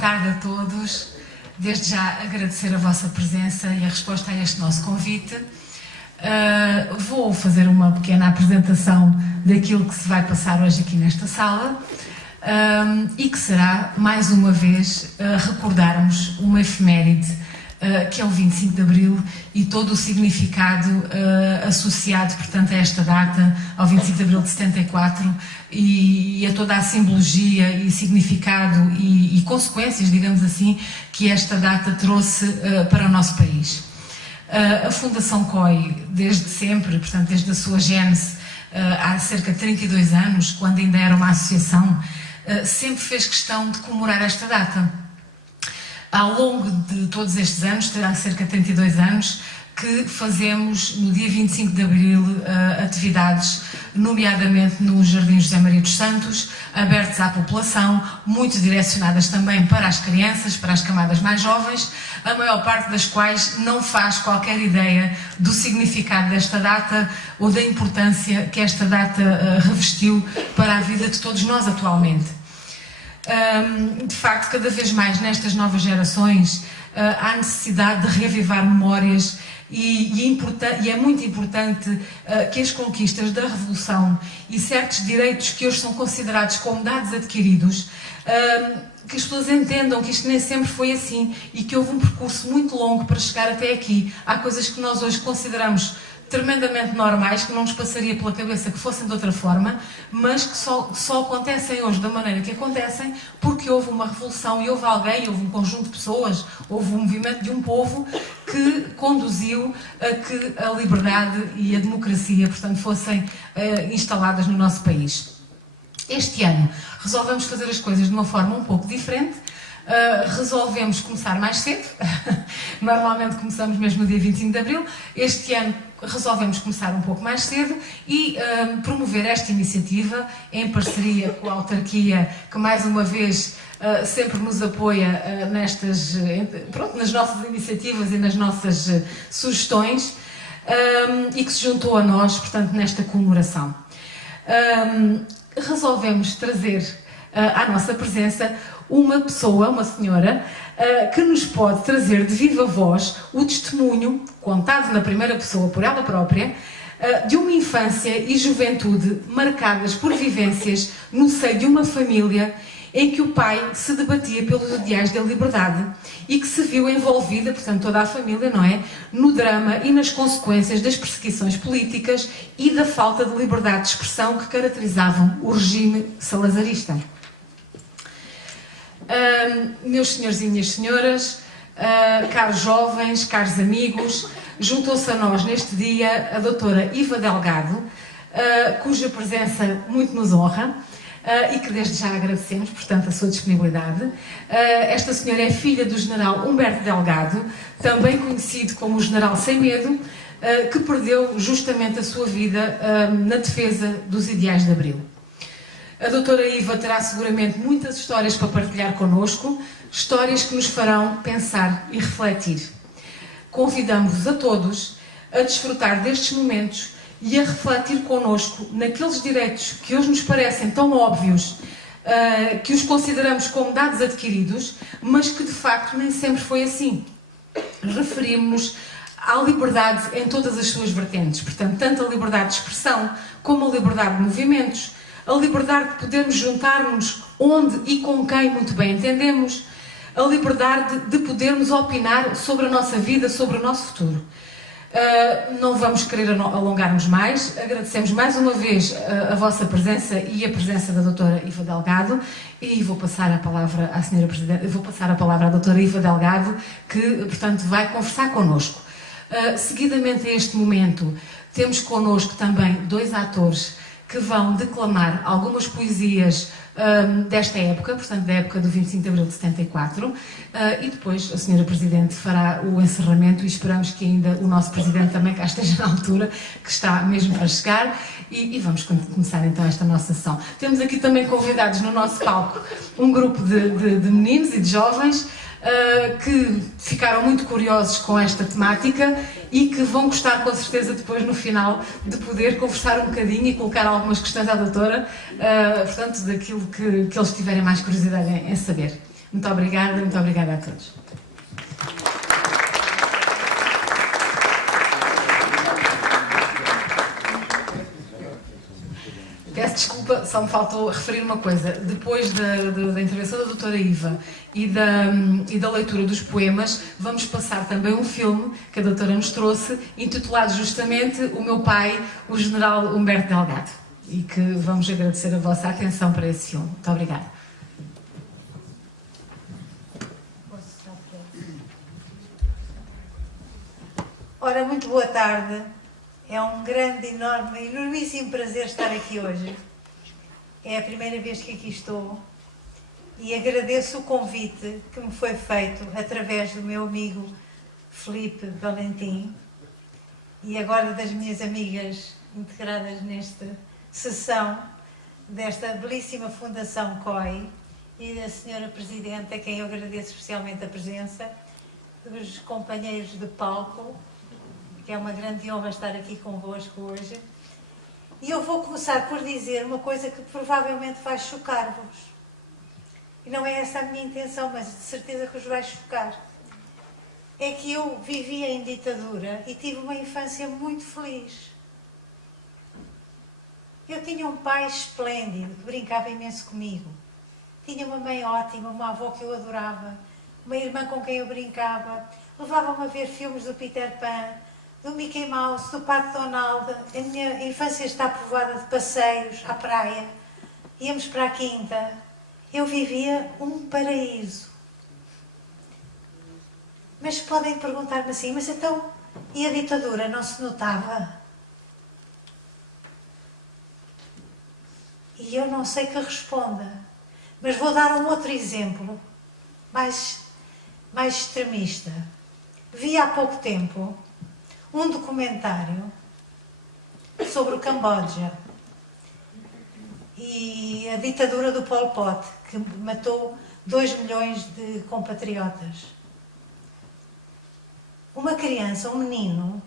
tarde a todos. Desde já agradecer a vossa presença e a resposta a este nosso convite. Vou fazer uma pequena apresentação daquilo que se vai passar hoje aqui nesta sala e que será, mais uma vez, recordarmos uma efeméride que é o 25 de Abril e todo o significado associado, portanto, a esta data, ao 25 de Abril de 74 e a toda a simbologia e significado e consequências, digamos assim, que esta data trouxe para o nosso país. A Fundação COI, desde sempre, portanto, desde a sua gênese, há cerca de 32 anos, quando ainda era uma associação, sempre fez questão de comemorar esta data. Ao longo de todos estes anos, há cerca de 32 anos, que fazemos no dia 25 de Abril atividades, nomeadamente no Jardim José Maria dos Santos, abertas à população, muito direcionadas também para as crianças, para as camadas mais jovens, a maior parte das quais não faz qualquer ideia do significado desta data ou da importância que esta data revestiu para a vida de todos nós atualmente. De facto, cada vez mais nestas novas gerações há necessidade de reavivar memórias e é muito importante que as conquistas da Revolução e certos direitos que hoje são considerados como dados adquiridos, que as pessoas entendam que isto nem sempre foi assim e que houve um percurso muito longo para chegar até aqui. Há coisas que nós hoje consideramos tremendamente normais, que não nos passaria pela cabeça que fossem de outra forma, mas que só acontecem hoje da maneira que acontecem porque houve uma revolução e houve alguém, houve um conjunto de pessoas, houve um movimento de um povo que conduziu a que a liberdade e a democracia, portanto, fossem instaladas no nosso país. Este ano resolvemos fazer as coisas de uma forma um pouco diferente. Resolvemos começar mais cedo, normalmente começamos mesmo no dia 25 de Abril, este ano resolvemos começar um pouco mais cedo e promover esta iniciativa em parceria com a autarquia, que mais uma vez sempre nos apoia nas nossas iniciativas e nas nossas sugestões e que se juntou a nós, portanto, nesta comemoração. Resolvemos trazer à nossa presença uma pessoa, uma senhora, que nos pode trazer de viva voz o testemunho, contado na primeira pessoa por ela própria, de uma infância e juventude marcadas por vivências no seio de uma família em que o pai se debatia pelos ideais da liberdade e que se viu envolvida, portanto toda a família, não é, no drama e nas consequências das perseguições políticas e da falta de liberdade de expressão que caracterizavam o regime salazarista. Meus senhores e minhas senhoras, caros jovens, caros amigos, juntou-se a nós neste dia a doutora Iva Delgado, cuja presença muito nos honra e que desde já agradecemos, portanto, a sua disponibilidade. Esta senhora é filha do general Humberto Delgado, também conhecido como o General Sem Medo, que perdeu justamente a sua vida na defesa dos ideais de Abril. A doutora Iva terá seguramente muitas histórias para partilhar connosco, histórias que nos farão pensar e refletir. Convidamos-vos a todos a desfrutar destes momentos e a refletir connosco naqueles direitos que hoje nos parecem tão óbvios, que os consideramos como dados adquiridos, mas que de facto nem sempre foi assim. Referimos-nos à liberdade em todas as suas vertentes, portanto, tanto a liberdade de expressão como a liberdade de movimentos, a liberdade de podermos juntar-nos onde e com quem muito bem entendemos, a liberdade de podermos opinar sobre a nossa vida, sobre o nosso futuro. Não vamos querer alongar-nos mais, agradecemos mais uma vez a vossa presença e a presença da doutora Iva Delgado e vou passar a palavra à senhora Presidente, vou passar a palavra à doutora Iva Delgado, que, portanto, vai conversar connosco. Seguidamente a este momento, temos connosco também dois atores que vão declamar algumas poesias desta época, portanto, da época do 25 de Abril de 74, e depois a senhora Presidente fará o encerramento e esperamos que ainda o nosso Presidente também cá esteja na altura, que está mesmo para chegar, e vamos começar então esta nossa sessão. Temos aqui também convidados no nosso palco um grupo de meninos e de jovens que ficaram muito curiosos com esta temática e que vão gostar com certeza depois no final de poder conversar um bocadinho e colocar algumas questões à doutora, portanto, daquilo que eles tiverem mais curiosidade em saber. Muito obrigada a todos. Peço desculpa, só me faltou referir uma coisa. Depois da intervenção da doutora Iva e da leitura dos poemas, vamos passar também um filme que a doutora nos trouxe, intitulado justamente O Meu Pai, o General Humberto Delgado. E que vamos agradecer a vossa atenção para esse filme. Muito obrigada. Ora, muito boa tarde. É um grande, enorme, enormíssimo prazer estar aqui hoje. É a primeira vez que aqui estou e agradeço o convite que me foi feito através do meu amigo Filipe Valentim e agora das minhas amigas integradas nesta sessão desta belíssima Fundação COI e da senhora Presidente, a quem eu agradeço especialmente a presença, dos companheiros de palco, que é uma grande honra estar aqui convosco hoje. E eu vou começar por dizer uma coisa que provavelmente vai chocar-vos. E não é essa a minha intenção, mas de certeza que os vai chocar. É que eu vivia em ditadura e tive uma infância muito feliz. Eu tinha um pai esplêndido, que brincava imenso comigo. Tinha uma mãe ótima, uma avó que eu adorava, uma irmã com quem eu brincava. Levava-me a ver filmes do Peter Pan, do Mickey Mouse, do Pato Donald. A minha infância está povoada de passeios à praia. Íamos para a quinta. Eu vivia um paraíso. Mas podem perguntar-me assim, mas então, e a ditadura não se notava? E eu não sei que responda. Mas vou dar um outro exemplo, mais extremista. Vi há pouco tempo um documentário sobre o Camboja e a ditadura do Pol Pot, que matou 2 milhões de compatriotas. Uma criança, um menino,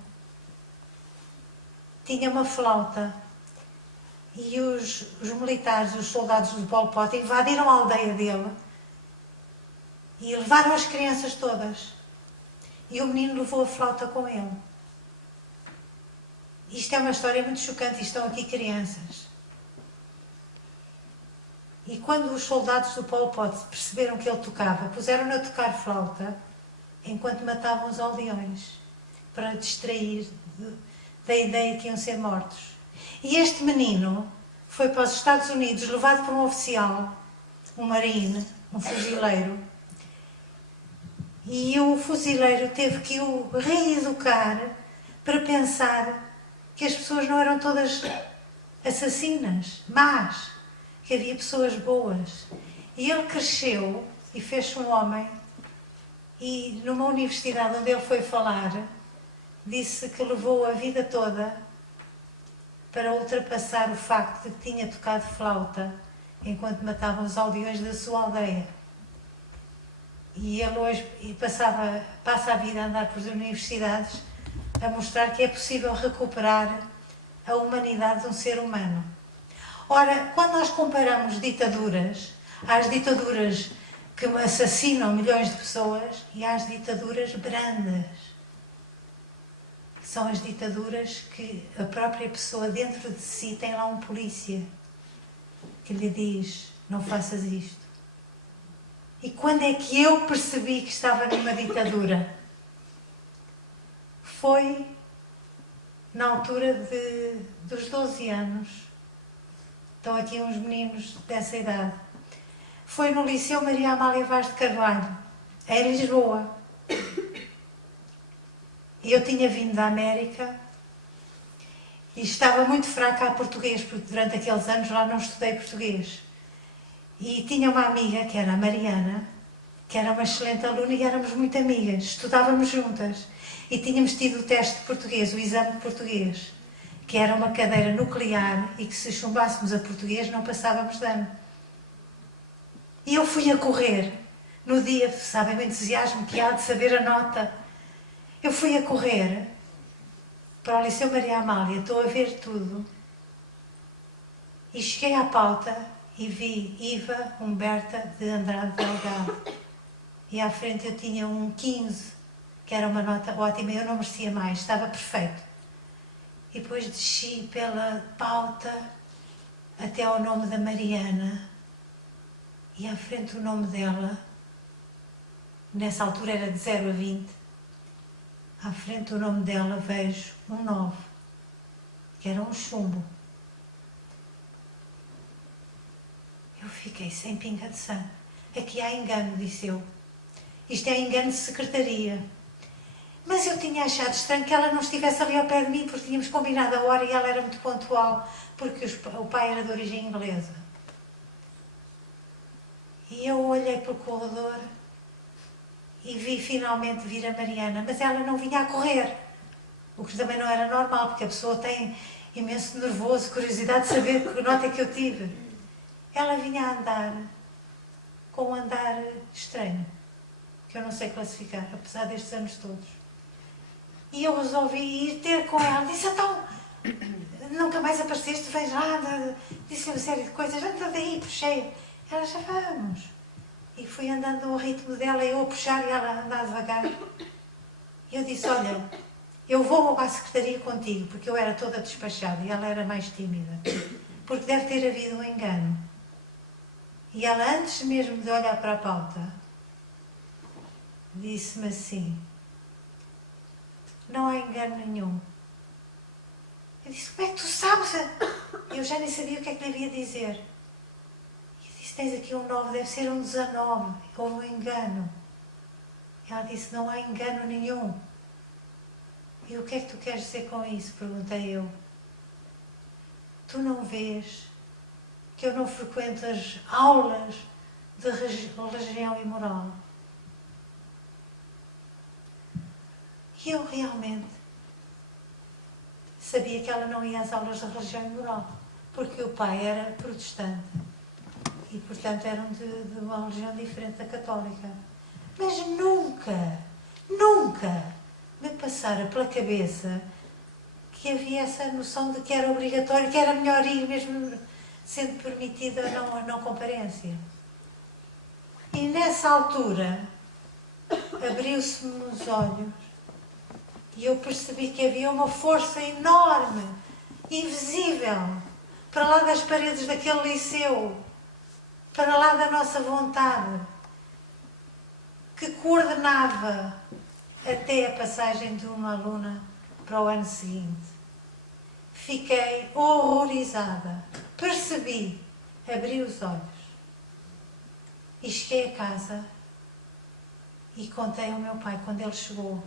tinha uma flauta e os militares, os soldados do Pol Pot, invadiram a aldeia dele e levaram as crianças todas. E o menino levou a flauta com ele. Isto é uma história muito chocante e estão aqui crianças. E quando os soldados do Pol Pot perceberam que ele tocava, puseram-no a tocar flauta enquanto matavam os aldeões, para distrair da ideia que iam ser mortos. E este menino foi para os Estados Unidos, levado por um oficial, um marine, um fuzileiro, e o fuzileiro teve que o reeducar para pensar que as pessoas não eram todas assassinas, más, que havia pessoas boas. E ele cresceu e fez-se um homem, e numa universidade onde ele foi falar, disse que levou a vida toda para ultrapassar o facto de que tinha tocado flauta enquanto matavam os aldeões da sua aldeia. E ele hoje passa a vida a andar por universidades a mostrar que é possível recuperar a humanidade de um ser humano. Ora, quando nós comparamos ditaduras, há as ditaduras que assassinam milhões de pessoas e há as ditaduras brandas. São as ditaduras que a própria pessoa dentro de si tem lá um polícia que lhe diz, não faças isto. E quando é que eu percebi que estava numa ditadura? Foi na altura dos 12 anos. Estão aqui uns meninos dessa idade. Foi no Liceu Maria Amália Vaz de Carvalho, em Lisboa. Eu tinha vindo da América e estava muito fraca a português, porque durante aqueles anos lá não estudei português. E tinha uma amiga, que era a Mariana, que era uma excelente aluna e éramos muito amigas, estudávamos juntas. E tínhamos tido o teste de português, o exame de português, que era uma cadeira nuclear e que se chumbássemos a português não passávamos de ano. E eu fui a correr, no dia, sabem o entusiasmo que há de saber a nota. Eu fui a correr para o Liceu Maria Amália, estou a ver tudo. E cheguei à pauta e vi Iva Humberta de Andrade Delgado. E à frente eu tinha um 15, que era uma nota ótima, eu não merecia mais, estava perfeito. E depois desci pela pauta até ao nome da Mariana. E à frente o nome dela, nessa altura era de 0 a 20, à frente o nome dela vejo um 9, que era um chumbo. Eu fiquei sem pinga de sangue. Aqui há engano, disse eu. Isto é engano de secretaria. Mas eu tinha achado estranho que ela não estivesse ali ao pé de mim, porque tínhamos combinado a hora e ela era muito pontual, porque o pai era de origem inglesa. E eu olhei para o corredor e vi finalmente vir a Mariana, mas ela não vinha a correr, o que também não era normal, porque a pessoa tem imenso nervoso, curiosidade de saber que nota é que eu tive. Ela vinha a andar com um andar estranho, que eu não sei classificar, apesar destes anos todos. E eu resolvi ir ter com ela. Disse, então, nunca mais apareceste, vens lá. Disse uma série de coisas, anda daí, puxei. Ela, já vamos. E fui andando ao ritmo dela, eu a puxar e ela a andar devagar. E eu disse, olha, eu vou à secretaria contigo, porque eu era toda despachada e ela era mais tímida. Porque deve ter havido um engano. E ela, antes mesmo de olhar para a pauta, disse-me assim, não há engano nenhum. Eu disse, como é que tu sabes? Eu já nem sabia o que é que lhe havia dizer. E disse, tens aqui um 9, deve ser um 19, houve um engano. Ela disse, não há engano nenhum. E o que é que tu queres dizer com isso? Perguntei eu. Tu não vês que eu não frequento as aulas de religião e moral? E eu realmente sabia que ela não ia às aulas de religião e moral, porque o pai era protestante e, portanto, eram de uma religião diferente da católica. Mas nunca me passara pela cabeça que havia essa noção de que era obrigatório, que era melhor ir, mesmo sendo permitida a não comparência. E nessa altura abriu-se-me os olhos e eu percebi que havia uma força enorme, invisível, para lá das paredes daquele liceu, para lá da nossa vontade, que coordenava até a passagem de uma aluna para o ano seguinte. Fiquei horrorizada, percebi, abri os olhos e cheguei a casa e contei ao meu pai, quando ele chegou,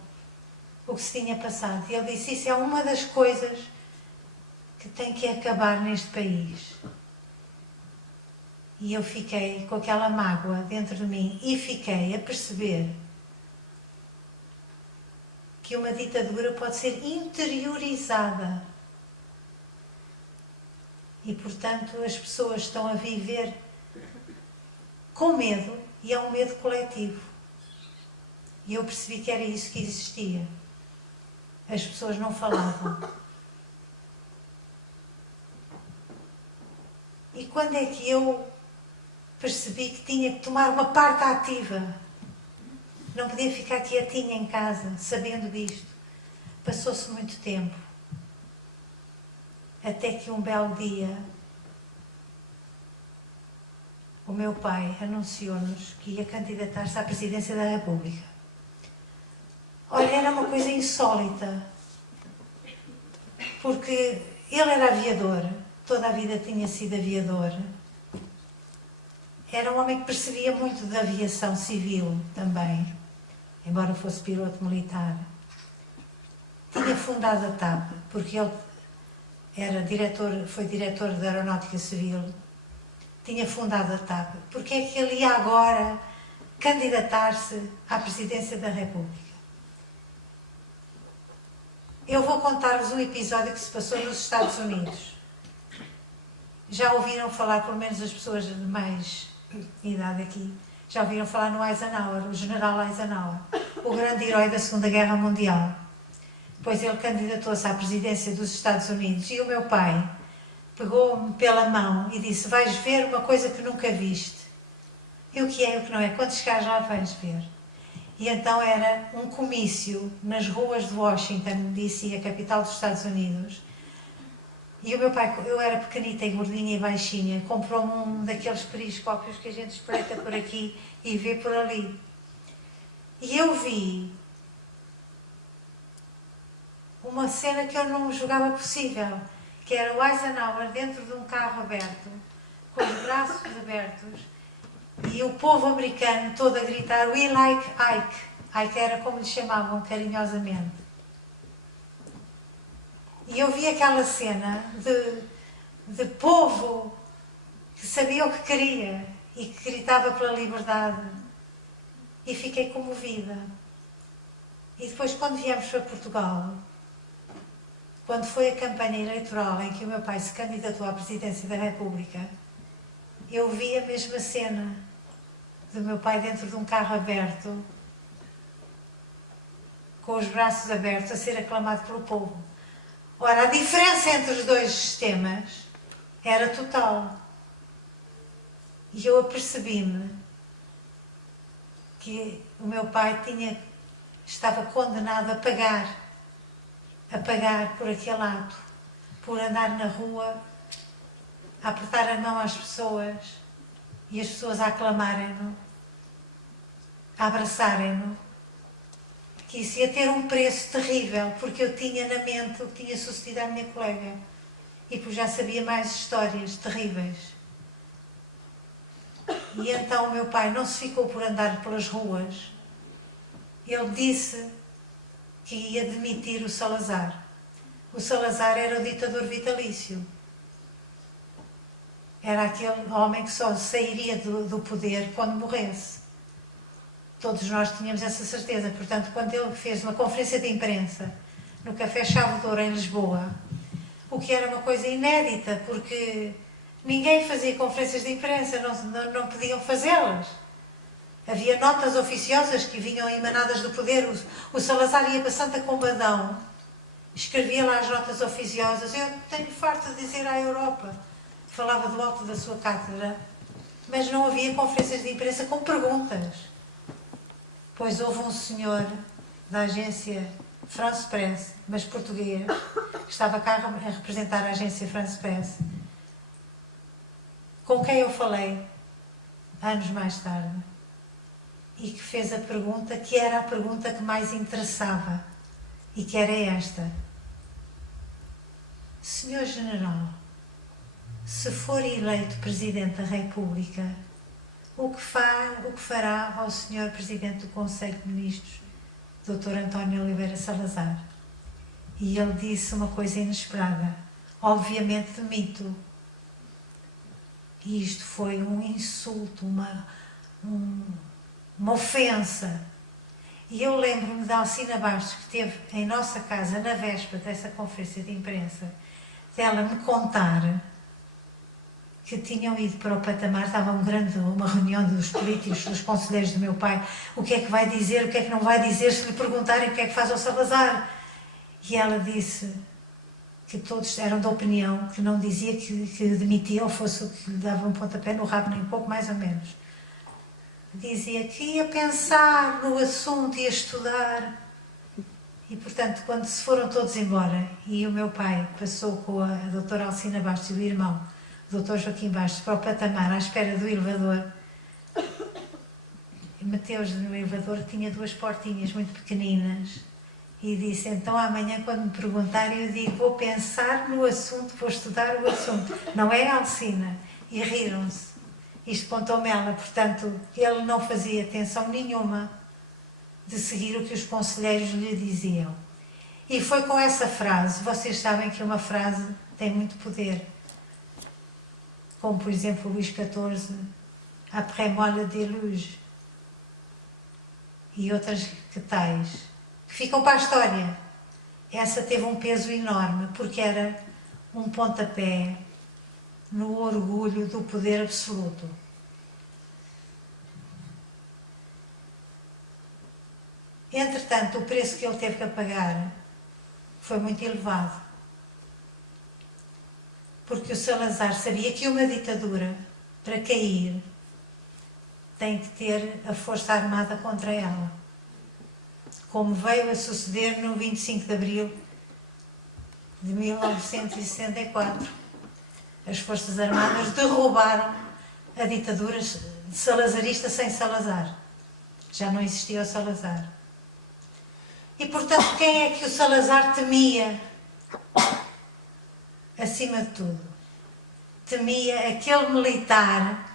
o que se tinha passado. E ele disse, isso é uma das coisas que tem que acabar neste país. E eu fiquei com aquela mágoa dentro de mim e fiquei a perceber que uma ditadura pode ser interiorizada. E, portanto, as pessoas estão a viver com medo e é um medo coletivo. E eu percebi que era isso que existia. As pessoas não falavam. E quando é que eu percebi que tinha que tomar uma parte ativa? Não podia ficar quietinha em casa, sabendo disto. Passou-se muito tempo. Até que um belo dia, o meu pai anunciou-nos que ia candidatar-se à presidência da República. Olha, era uma coisa insólita, porque ele era aviador, toda a vida tinha sido aviador. Era um homem que percebia muito da aviação civil também, embora fosse piloto militar. Tinha fundado a TAP, porque ele foi diretor da Aeronáutica Civil. Tinha fundado a TAP. Porque é que ele ia agora candidatar-se à presidência da República? Eu vou contar-vos um episódio que se passou nos Estados Unidos. Já ouviram falar, pelo menos as pessoas de mais idade aqui, já ouviram falar no Eisenhower, o general Eisenhower, o grande herói da Segunda Guerra Mundial. Depois ele candidatou-se à presidência dos Estados Unidos e o meu pai pegou-me pela mão e disse: vais ver uma coisa que nunca viste. E o que é e o que não é? Quando chegares lá vais ver. E então era um comício nas ruas de Washington, D.C., a capital dos Estados Unidos. E o meu pai, eu era pequenita e gordinha e baixinha, comprou-me um daqueles periscópios que a gente espreita por aqui e vê por ali. E eu vi uma cena que eu não julgava possível, que era o Eisenhower dentro de um carro aberto, com os braços abertos, e o povo americano todo a gritar "We like Ike". Ike era como lhe chamavam carinhosamente. E eu vi aquela cena de povo que sabia o que queria e que gritava pela liberdade. E fiquei comovida. E depois, quando viemos para Portugal, quando foi a campanha eleitoral em que o meu pai se candidatou à presidência da República, eu vi a mesma cena do meu pai dentro de um carro aberto, com os braços abertos, a ser aclamado pelo povo. Ora, a diferença entre os dois sistemas era total. E eu apercebi-me que o meu pai estava condenado a pagar por aquele ato, por andar na rua, a apertar a mão às pessoas e as pessoas a aclamarem-no, a abraçarem-no, que isso ia ter um preço terrível, porque eu tinha na mente o que tinha sucedido à minha colega e porque já sabia mais histórias terríveis. E então o meu pai não se ficou por andar pelas ruas, ele disse que ia demitir o Salazar. O Salazar era o ditador vitalício. Era aquele homem que só sairia do poder quando morresse. Todos nós tínhamos essa certeza. Portanto, quando ele fez uma conferência de imprensa no Café Chave de Ouro, em Lisboa, o que era uma coisa inédita, porque ninguém fazia conferências de imprensa, não podiam fazê-las. Havia notas oficiosas que vinham emanadas do poder. O Salazar ia para Santa Combadão, escrevia lá as notas oficiosas. Eu tenho farto de dizer à Europa, falava do alto da sua cátedra, mas não havia conferências de imprensa com perguntas. Pois houve um senhor da agência France Press, mas português, que estava cá a representar a agência France Press, com quem eu falei anos mais tarde, e que fez a pergunta que era a pergunta que mais interessava, e que era esta: Senhor General, se for eleito Presidente da República, o que fará ao Sr. Presidente do Conselho de Ministros, Dr. António Oliveira Salazar? E ele disse uma coisa inesperada, obviamente demito. E isto foi um insulto, uma ofensa. E eu lembro-me da Alcina Bastos, que esteve em nossa casa na véspera dessa conferência de imprensa, dela me contar que tinham ido para o patamar, estava uma reunião dos políticos, dos conselheiros do meu pai, o que é que vai dizer, o que é que não vai dizer, se lhe perguntarem o que é que faz ao Salazar. E ela disse que todos eram da opinião, que não dizia que demitia ou fosse o que lhe dava um pontapé no rabo, nem pouco mais ou menos. Dizia que ia pensar no assunto, ia estudar. E, portanto, quando se foram todos embora, e o meu pai passou com a doutora Alcina Bastos e o irmão, o Dr. Joaquim Bastos, para o patamar, à espera do elevador, meteu-os no elevador, que tinha duas portinhas muito pequeninas, e disse: então amanhã, quando me perguntarem, eu digo: vou pensar no assunto, vou estudar o assunto. Não é, Alcina? E riram-se. Isto contou-me ela. Portanto, ele não fazia atenção nenhuma de seguir o que os conselheiros lhe diziam. E foi com essa frase. Vocês sabem que uma frase tem muito poder. Como, por exemplo, Luís XIV, après moi le déluge, e outras que tais, que ficam para a história. Essa teve um peso enorme, porque era um pontapé no orgulho do poder absoluto. Entretanto, o preço que ele teve que pagar foi muito elevado. porque o Salazar sabia que uma ditadura, para cair, tem que ter a força armada contra ela. Como veio a suceder no 25 de Abril de 1964. As Forças Armadas derrubaram a ditadura salazarista sem Salazar. Já não existia o Salazar. E, portanto, quem é que o Salazar temia? Acima de tudo, temia aquele militar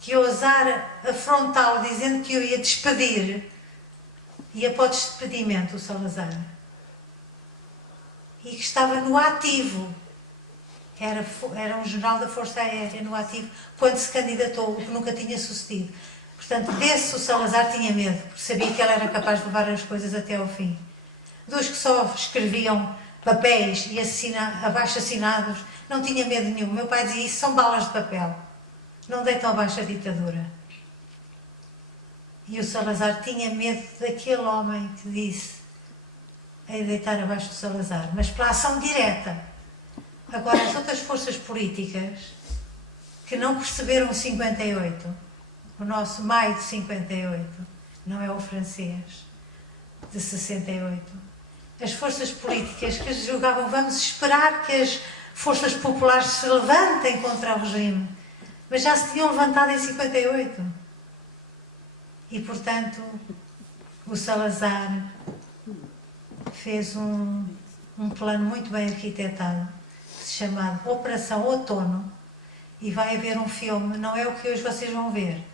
que ousara afrontá-lo dizendo que o ia despedir, ia para o despedimento, o Salazar, e que estava no ativo, era um general da Força Aérea no ativo, quando se candidatou, o que nunca tinha sucedido. Portanto, desse o Salazar tinha medo, porque sabia que ele era capaz de levar as coisas até ao fim. Dos que só escreviam papéis e abaixo-assinados, não tinha medo nenhum. Meu pai dizia, isso são balas de papel, não deitam abaixo a ditadura. E o Salazar tinha medo daquele homem que disse a deitar abaixo do Salazar, mas pela ação direta. Agora, as outras forças políticas que não perceberam 58, o nosso maio de 58, não é o francês, de 68, as forças políticas que julgavam, vamos esperar que as forças populares se levantem contra o regime, mas já se tinham levantado em 58. E, portanto, o Salazar fez um plano muito bem arquitetado, chamado Operação Outono, e vai haver um filme, não é o que hoje vocês vão ver,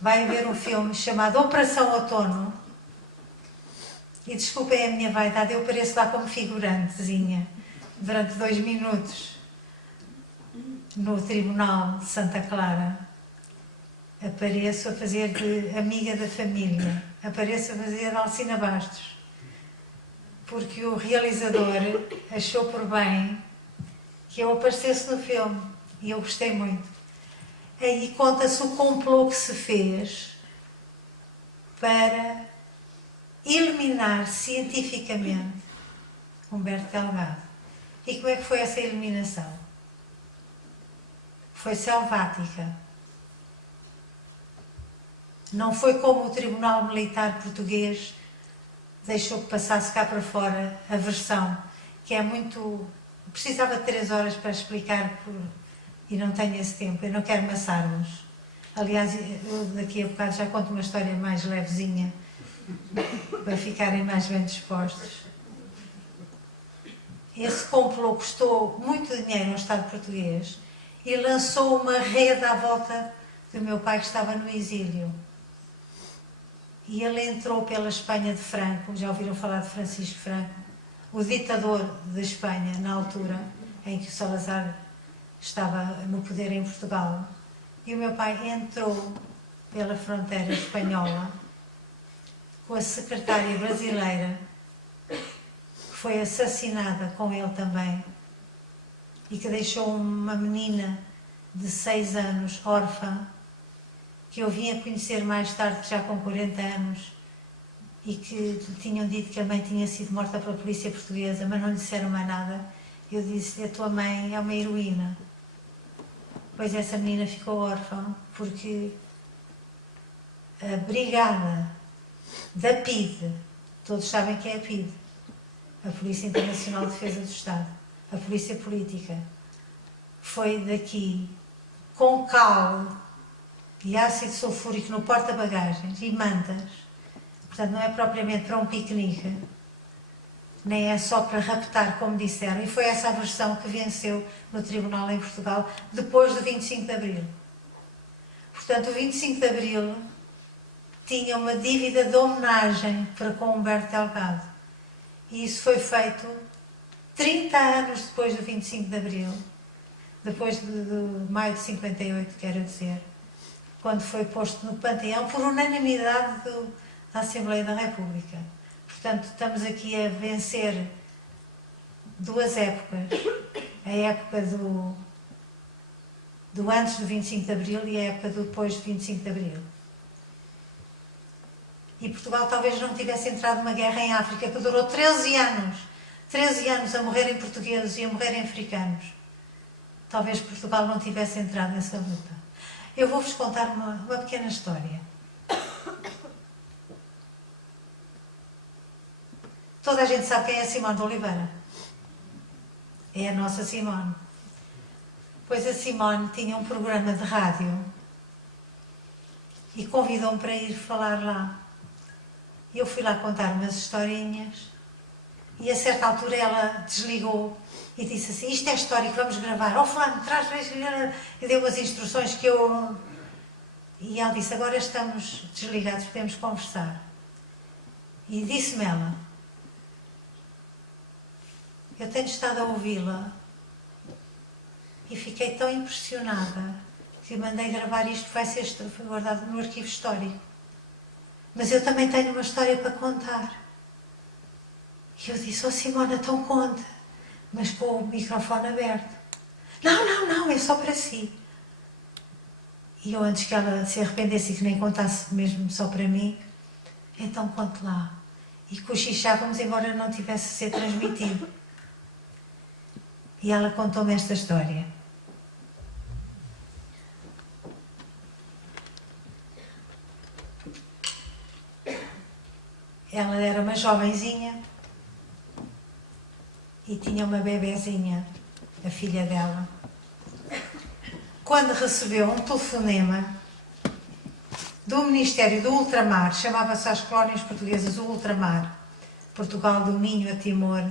vai haver um filme chamado Operação Outono, e desculpem a minha vaidade, eu pareço lá como figurantezinha, durante 2 minutos, no Tribunal de Santa Clara, apareço a fazer de amiga da família, apareço a fazer de Alcina Bastos, porque o realizador achou por bem que eu aparecesse no filme, e eu gostei muito. Aí conta-se o complô que se fez para eliminar cientificamente Humberto Delgado. E como é que foi essa eliminação? Foi selvática. Não foi como o Tribunal Militar Português deixou que passasse cá para fora a versão, que é muito... Precisava de 3 horas para explicar e não tenho esse tempo, eu não quero maçar-vos. Aliás, eu daqui a bocado já conto uma história mais levezinha, para ficarem mais bem dispostos. Esse complô custou muito dinheiro ao Estado português e lançou uma rede à volta do meu pai, que estava no exílio. E ele entrou pela Espanha de Franco, já ouviram falar de Francisco Franco, o ditador de Espanha, na altura em que o Salazar estava no poder em Portugal. E o meu pai entrou pela fronteira espanhola com a secretária brasileira, que foi assassinada com ele também, e que deixou uma menina de 6 anos, órfã, que eu vim a conhecer mais tarde, já com 40 anos, e que tinham dito que a mãe tinha sido morta pela polícia portuguesa, mas não lhe disseram mais nada. Eu disse, a tua mãe é uma heroína. Pois essa menina ficou órfã, porque a brigada da PIDE, todos sabem que é a PIDE, a Polícia Internacional de Defesa do Estado, a Polícia Política, foi daqui com cal e ácido sulfúrico no porta-bagagens e mantas. Portanto, não é propriamente para um piquenique, nem é só para raptar, como disseram. E foi essa a versão que venceu no tribunal em Portugal, depois do 25 de Abril. Portanto, o 25 de Abril tinha uma dívida de homenagem para com Humberto Delgado. E isso foi feito 30 anos depois do 25 de Abril, depois de maio de 58, quero dizer, quando foi posto no Panteão por unanimidade da Assembleia da República. Portanto, estamos aqui a vencer 2 épocas. A época do antes do 25 de Abril e a época do depois do 25 de Abril. E Portugal talvez não tivesse entrado numa guerra em África que durou 13 anos. 13 anos a morrer em portugueses e a morrer em africanos. Talvez Portugal não tivesse entrado nessa luta. Eu vou-vos contar uma pequena história. Toda a gente sabe quem é Simone de Oliveira. É a nossa Simone. Pois a Simone tinha um programa de rádio e convidou-me para ir falar lá. E eu fui lá contar umas historinhas e a certa altura ela desligou e disse assim: isto é histórico, vamos gravar. Oh, fulano, traz, e deu umas instruções que eu... E ela disse: agora estamos desligados, podemos conversar. E disse-me ela: eu tenho estado a ouvi-la e fiquei tão impressionada que mandei gravar isto, vai ser guardado no arquivo histórico. Mas eu também tenho uma história para contar. E eu disse: oh Simone, então conta, mas com o microfone aberto. Não, é só para si. E eu, antes que ela se arrependesse e que nem contasse mesmo só para mim, então conte lá. E cochichávamos, embora não tivesse a ser transmitido. E ela contou-me esta história. Ela era uma jovenzinha e tinha uma bebezinha, a filha dela. Quando recebeu um telefonema do Ministério do Ultramar, chamava-se às colónias portuguesas o Ultramar, Portugal do Minho a Timor,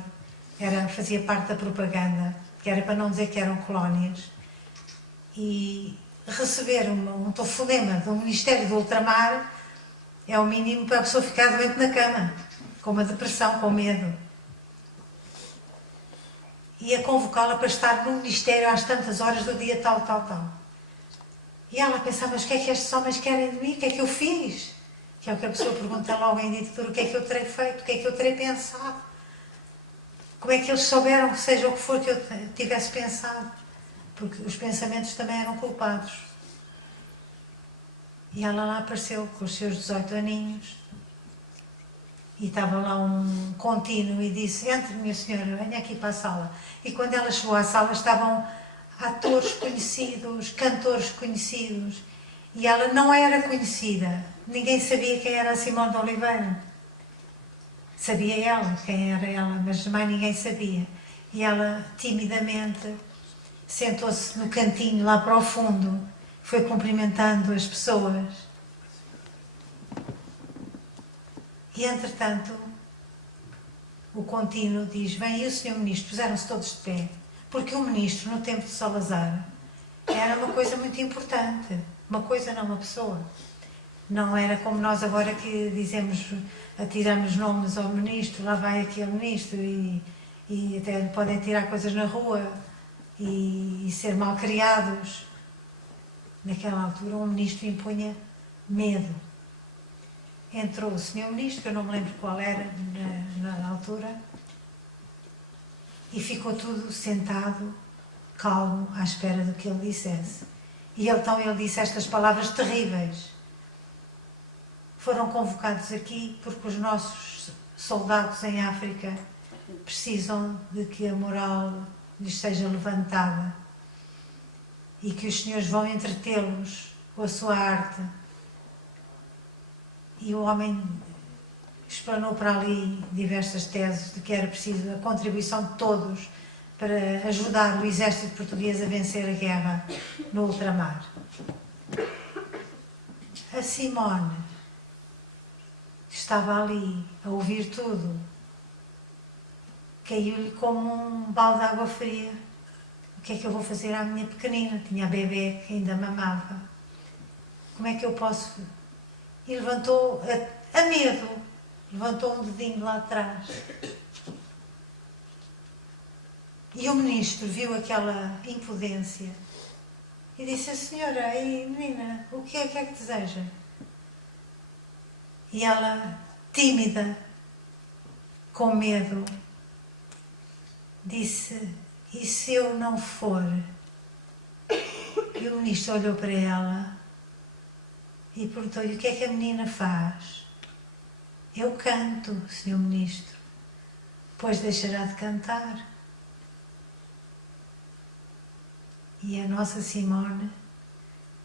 fazia parte da propaganda, que era para não dizer que eram colónias, e receber um telefonema do Ministério do Ultramar é o mínimo para a pessoa ficar doente na cama, com uma depressão, com medo. E a convocá-la para estar no Ministério às tantas horas do dia tal. E ela pensava: mas o que é que estes homens querem de mim? O que é que eu fiz? Que é o que a pessoa pergunta logo em ditadura: o que é que eu terei feito? O que é que eu terei pensado? Como é que eles souberam, seja o que for que eu tivesse pensado? Porque os pensamentos também eram culpados. E ela lá apareceu com os seus 18 aninhos e estava lá um contínuo e disse: entre, minha senhora, venha aqui para a sala. E quando ela chegou à sala estavam atores conhecidos, cantores conhecidos, e ela não era conhecida. Ninguém sabia quem era a Simone de Oliveira. Sabia ela quem era ela, mas mais ninguém sabia. E ela, timidamente, sentou-se no cantinho lá para o fundo, foi cumprimentando as pessoas. E, entretanto, o contínuo diz: vem aí o senhor ministro. Puseram-se todos de pé, porque o ministro, no tempo de Salazar, era uma coisa muito importante. Uma coisa, não uma pessoa. Não era como nós agora que dizemos, atiramos nomes ao ministro, lá vai aquele ministro, e até podem tirar coisas na rua e ser mal criados. Naquela altura, um ministro impunha medo. Entrou o senhor ministro, que eu não me lembro qual era na altura, e ficou tudo sentado, calmo, à espera do que ele dissesse. E então ele disse estas palavras terríveis: foram convocados aqui porque os nossos soldados em África precisam de que a moral lhes seja levantada e que os senhores vão entretê-los com a sua arte. E o homem explanou para ali diversas teses de que era preciso a contribuição de todos para ajudar o exército português a vencer a guerra no ultramar. A Simone estava ali a ouvir tudo. Caiu-lhe como um balde de água fria. O que é que eu vou fazer à minha pequenina? Tinha a bebê que ainda mamava. Como é que eu posso... E levantou, a medo, levantou um dedinho lá atrás. E o ministro viu aquela impudência e disse: a senhora, ei menina, o que é que deseja? E ela, tímida, com medo, disse: e se eu não for? E o ministro olhou para ela e perguntou-lhe: o que é que a menina faz? Eu canto, senhor ministro. depois deixará de cantar. E a nossa Simone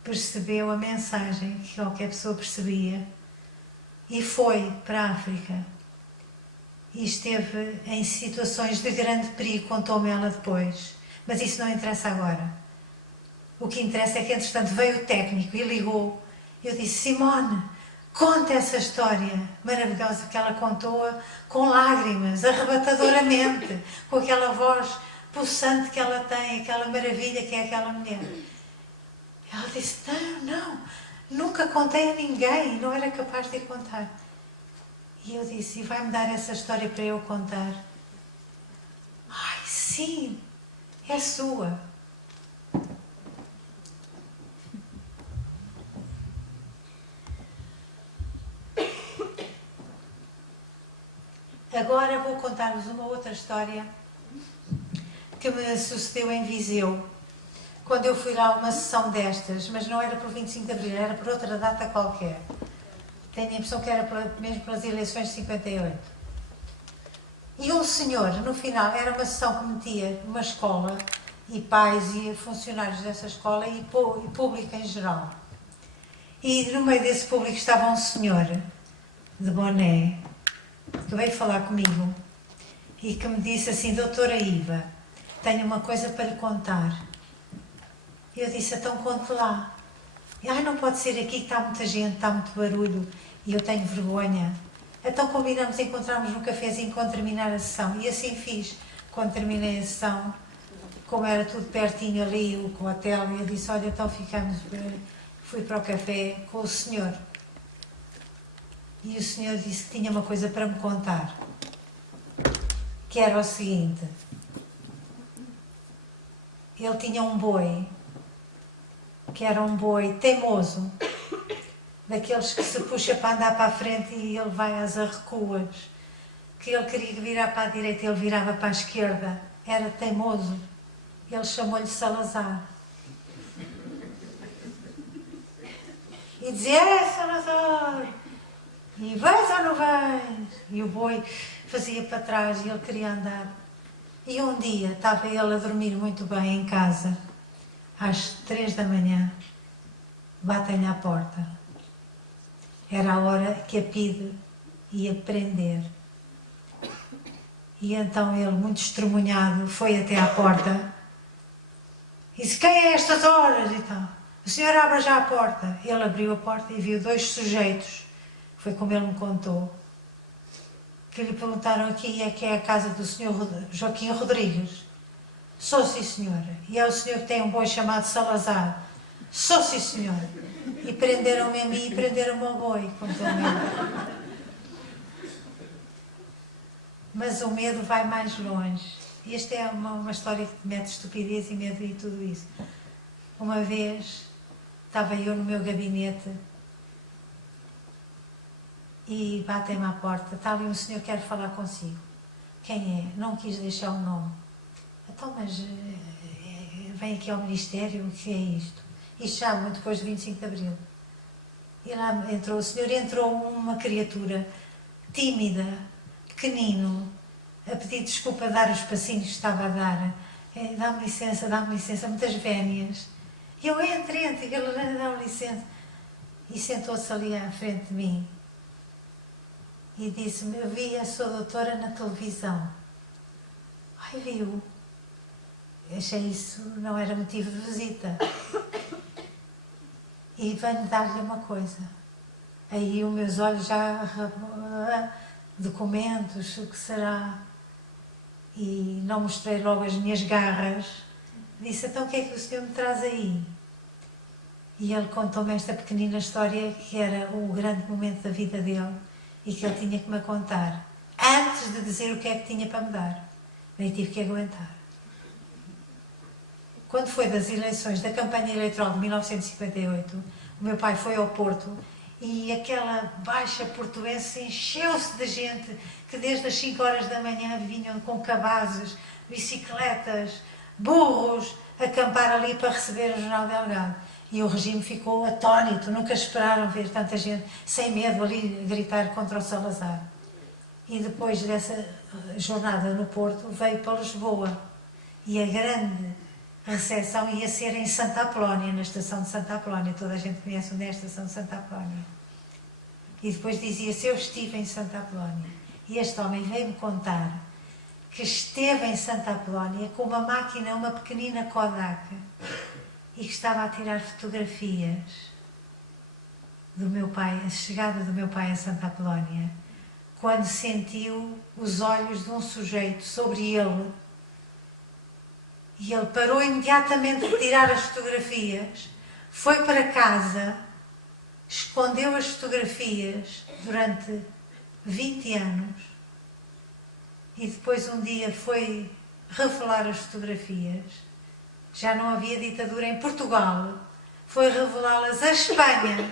percebeu a mensagem que qualquer pessoa percebia e foi para a África. E esteve em situações de grande perigo, contou-me ela depois. Mas isso não interessa agora. O que interessa é que, entretanto, veio o técnico e ligou. Eu disse: Simone, conta essa história maravilhosa que ela contou com lágrimas, arrebatadoramente, com aquela voz pulsante que ela tem, aquela maravilha que é aquela mulher. Ela disse: não, nunca contei a ninguém, não era capaz de contar. E eu disse: e vai-me dar essa história para eu contar? Ai, sim, é sua. Agora vou contar-vos uma outra história que me sucedeu em Viseu, quando eu fui lá a uma sessão destas, mas não era por 25 de Abril, era por outra data qualquer. Tenho a impressão que era mesmo pelas eleições de 58. E um senhor, no final, era uma sessão que metia uma escola, e pais e funcionários dessa escola, e público em geral. E no meio desse público estava um senhor de boné, que veio falar comigo, e que me disse assim: doutora Iva, tenho uma coisa para lhe contar. Eu disse: então conte lá. E, não pode ser aqui, que está muita gente, está muito barulho, e eu tenho vergonha. Então combinamos encontrarmos num cafezinho quando terminar a sessão. E assim fiz. Quando terminei a sessão, como era tudo pertinho ali, o hotel, e eu disse: olha, então ficamos. Fui para o café com o senhor. E o senhor disse que tinha uma coisa para me contar, que era o seguinte: ele tinha um boi, que era um boi teimoso, daqueles que se puxa para andar para a frente e ele vai às arrecuas, que ele queria virar para a direita, ele virava para a esquerda, era teimoso. Ele chamou-lhe Salazar. E dizia: Salazar, e vais ou não vais? E o boi fazia para trás e ele queria andar. E um dia estava ele a dormir muito bem em casa, às 3 da manhã, batem-lhe à porta. Era a hora que a PIDE ia prender. E então ele, muito estremunhado, foi até à porta e disse: quem é estas horas? E tal. O senhor abre já a porta. Ele abriu a porta e viu 2 sujeitos. Foi como ele me contou, que lhe perguntaram: aqui é que é a casa do senhor Joaquim Rodrigues? Sou, sim, senhora. E é o senhor que tem um boi chamado Salazar? Sou, sim, senhora. E prenderam-me a mim e prenderam-me ao boi, contou-me. Mas o medo vai mais longe. Esta é uma história que mete estupidez e medo e tudo isso. Uma vez estava eu no meu gabinete e batem-me à porta. Está ali um senhor que quer falar consigo. Quem é? Não quis deixar o nome. Então, mas vem aqui ao Ministério, o que é isto? Isto já muito depois de 25 de Abril. E lá entrou o senhor, entrou uma criatura tímida, pequenino, a pedir desculpa, a dar os passinhos que estava a dar. Dá-me licença, muitas vénias. E eu entre, ele dá-me licença. E sentou-se ali à frente de mim. E disse-me: eu vi a sua doutora na televisão. Ai, viu? Achei isso, não era motivo de visita. E venho dar-lhe uma coisa. Aí os meus olhos já... documentos, o que será? E não mostrei logo as minhas garras. Disse: então o que é que o senhor me traz aí? E ele contou-me esta pequenina história, que era o grande momento da vida dele e que ele tinha que me contar, antes de dizer o que é que tinha para me dar. Nem tive que aguentar. Quando foi das eleições, da campanha eleitoral de 1958, o meu pai foi ao Porto e aquela baixa portuense encheu-se de gente que desde as 5 horas da manhã vinham com cabazes, bicicletas, burros, acampar ali para receber o General Delgado. E o regime ficou atónito, nunca esperaram ver tanta gente sem medo ali gritar contra o Salazar. e depois dessa jornada no Porto veio para Lisboa. E a grande recepção ia ser em Santa Apolónia, na estação de Santa Apolónia. Toda a gente conhece onde é a estação de Santa Apolónia. E depois dizia-se: eu estive em Santa Apolónia. E este homem veio-me contar que esteve em Santa Apolónia com uma máquina, uma pequenina Kodak, e que estava a tirar fotografias do meu pai, a chegada do meu pai a Santa Apolónia, quando sentiu os olhos de um sujeito sobre ele. E ele parou imediatamente de tirar as fotografias, foi para casa, escondeu as fotografias durante 20 anos e depois um dia foi revelar as fotografias. Já não havia ditadura em Portugal, foi revelá-las à Espanha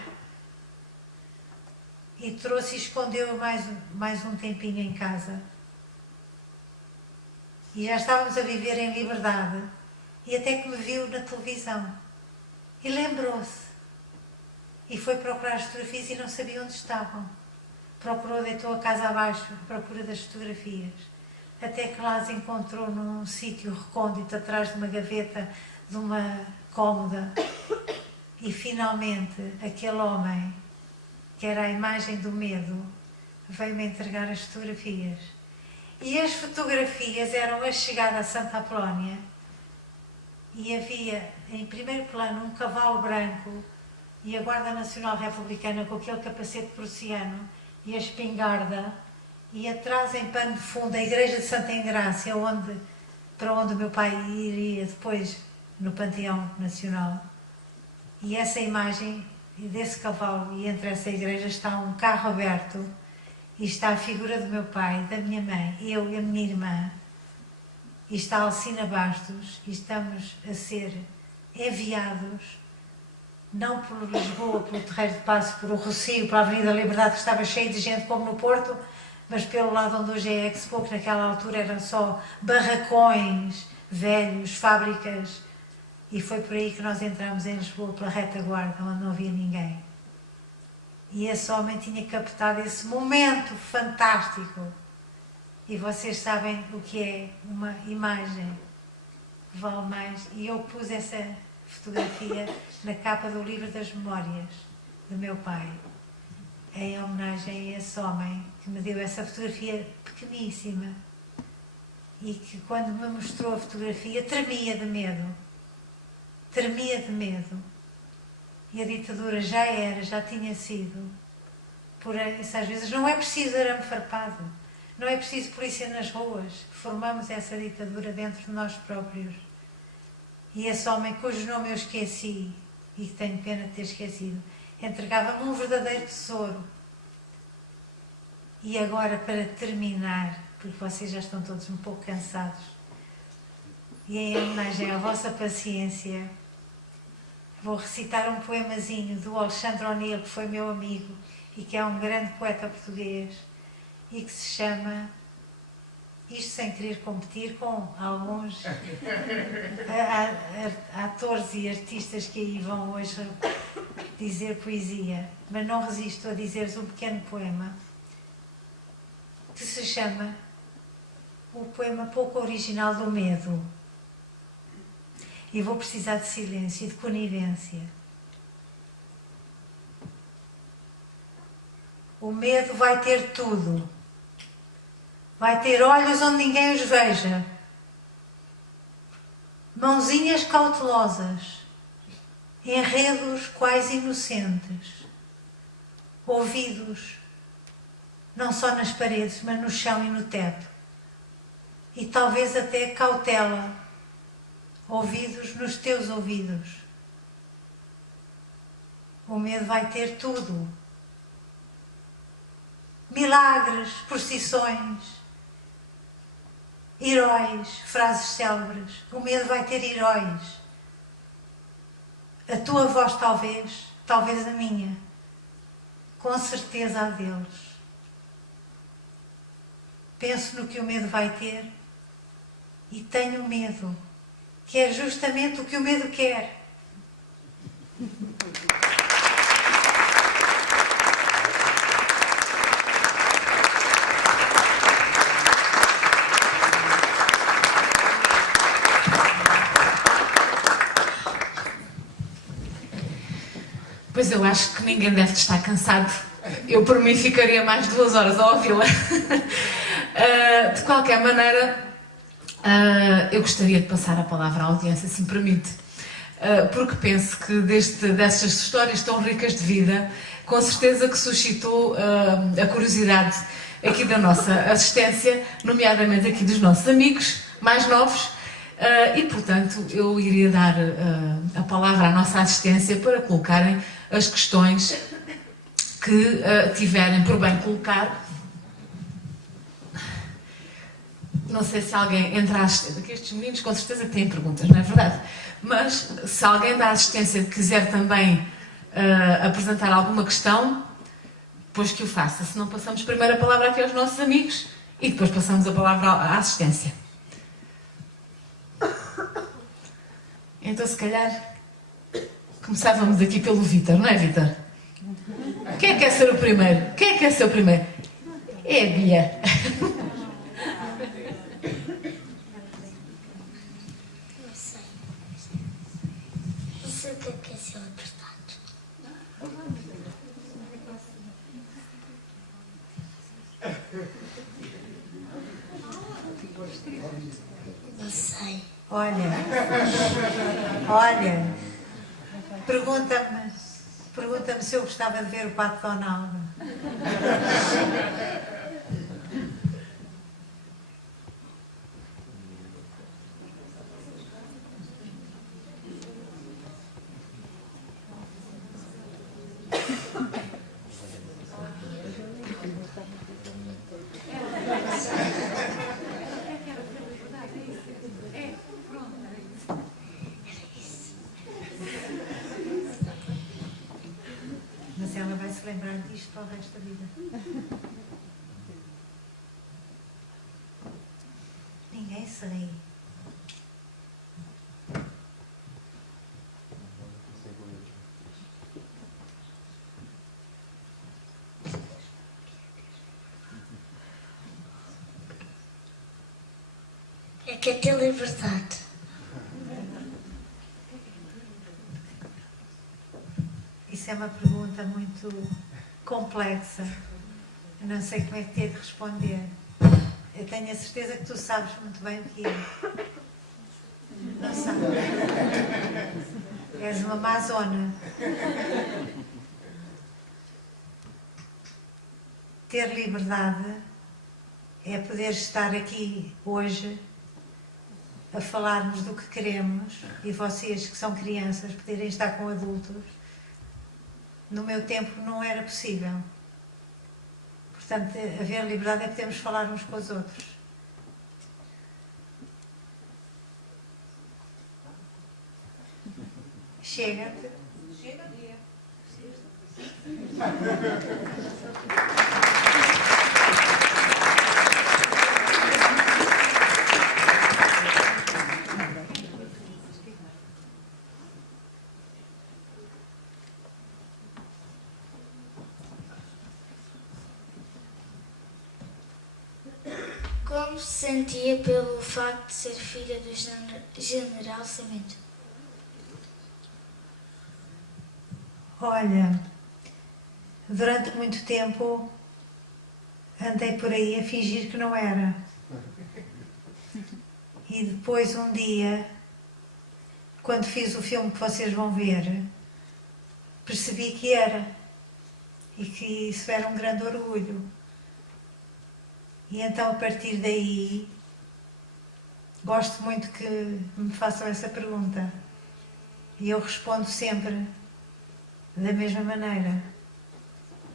e trouxe e escondeu mais um tempinho em casa. E já estávamos a viver em liberdade. E até que me viu na televisão. E lembrou-se. E foi procurar as fotografias e não sabia onde estavam. Procurou, deitou a casa abaixo à procura das fotografias. Até que lá as encontrou num sítio recôndito, atrás de uma gaveta, de uma cômoda. E finalmente, aquele homem, que era a imagem do medo, veio-me entregar as fotografias. E as fotografias eram a chegada a Santa Apolónia e havia em primeiro plano um cavalo branco e a Guarda Nacional Republicana com aquele capacete prussiano e a espingarda, e atrás em pano de fundo a igreja de Santa Engrácia, para onde o meu pai iria depois no Panteão Nacional. E essa imagem desse cavalo e entre essa igreja está um carro aberto. E está a figura do meu pai, da minha mãe, eu e a minha irmã. E está a Alcina Bastos. E estamos a ser enviados, não por Lisboa, pelo Terreiro de Paço, por o Rocio, pela Avenida Liberdade, que estava cheio de gente como no Porto, mas pelo lado onde hoje é a Expo, que naquela altura eram só barracões velhos, fábricas. E foi por aí que nós entramos em Lisboa, pela retaguarda, onde não havia ninguém. E esse homem tinha captado esse momento fantástico. E vocês sabem o que é uma imagem que vale mais. E eu pus essa fotografia na capa do livro das memórias do meu pai, em homenagem a esse homem que me deu essa fotografia pequeníssima. E que quando me mostrou a fotografia tremia de medo. Tremia de medo. E a ditadura já tinha sido. Por isso, às vezes, não é preciso arame farpado, não é preciso polícia nas ruas. Formamos essa ditadura dentro de nós próprios. E esse homem, cujo nome eu esqueci, e que tenho pena de ter esquecido, entregava-me um verdadeiro tesouro. E agora, para terminar, porque vocês já estão todos um pouco cansados, e em homenagem à vossa paciência, vou recitar um poemazinho do Alexandre O'Neill, que foi meu amigo e que é um grande poeta português e que se chama, isto sem querer competir com alguns atores e artistas que aí vão hoje dizer poesia, mas não resisto a dizer-vos um pequeno poema que se chama o poema pouco original do medo. E vou precisar de silêncio e de conivência. O medo vai ter tudo. Vai ter olhos onde ninguém os veja. Mãozinhas cautelosas. Enredos quase inocentes. Ouvidos, não só nas paredes, mas no chão e no teto. E talvez até cautela. Ouvidos nos teus ouvidos. O medo vai ter tudo. Milagres, procissões, heróis, frases célebres. O medo vai ter heróis. A tua voz talvez a minha. Com certeza a deles. Penso no que o medo vai ter e tenho medo. Que é justamente o que o medo quer. Pois eu acho que ninguém deve estar cansado. Eu, por mim, ficaria mais 2 horas a ouvi-la. De qualquer maneira, eu gostaria de passar a palavra à audiência, se me permite. Porque penso que dessas histórias tão ricas de vida, com certeza que suscitou a curiosidade aqui da nossa assistência, nomeadamente aqui dos nossos amigos mais novos, e portanto eu iria dar a palavra à nossa assistência para colocarem as questões que tiverem por bem colocar. Não sei se alguém entra à assistência, que estes meninos com certeza têm perguntas, não é verdade? Mas se alguém da assistência quiser também apresentar alguma questão, pois que o faça. Se não, passamos primeiro a palavra aqui aos nossos amigos e depois passamos a palavra à assistência. Então, se calhar, começávamos aqui pelo Vítor, não é, Vítor? Quem é que quer ser o primeiro? Quem é que quer ser o primeiro? É a Bia. Não sei o que é ser libertado. Não sei. Olha, pergunta-me se eu gostava de ver o Pato Donald. Mas ela vai se lembrar disto para o resto da vida. Ninguém se ri. É que é ter liberdade. Isso é uma pergunta muito complexa. Eu não sei como é que te hei de responder. Eu tenho a certeza que tu sabes muito bem o que é. Não sabes? És uma amazona. Ter liberdade é poder estar aqui hoje a falarmos do que queremos e vocês que são crianças poderem estar com adultos. No meu tempo não era possível. Portanto, haver liberdade é podermos falar uns com os outros. Chega-te. Chega-te. Como se sentia pelo facto de ser filha do General Sarmento? Olha, durante muito tempo andei por aí a fingir que não era. E depois um dia, quando fiz o filme que vocês vão ver, percebi que era. E que isso era um grande orgulho. E então, a partir daí, gosto muito que me façam essa pergunta. E eu respondo sempre da mesma maneira.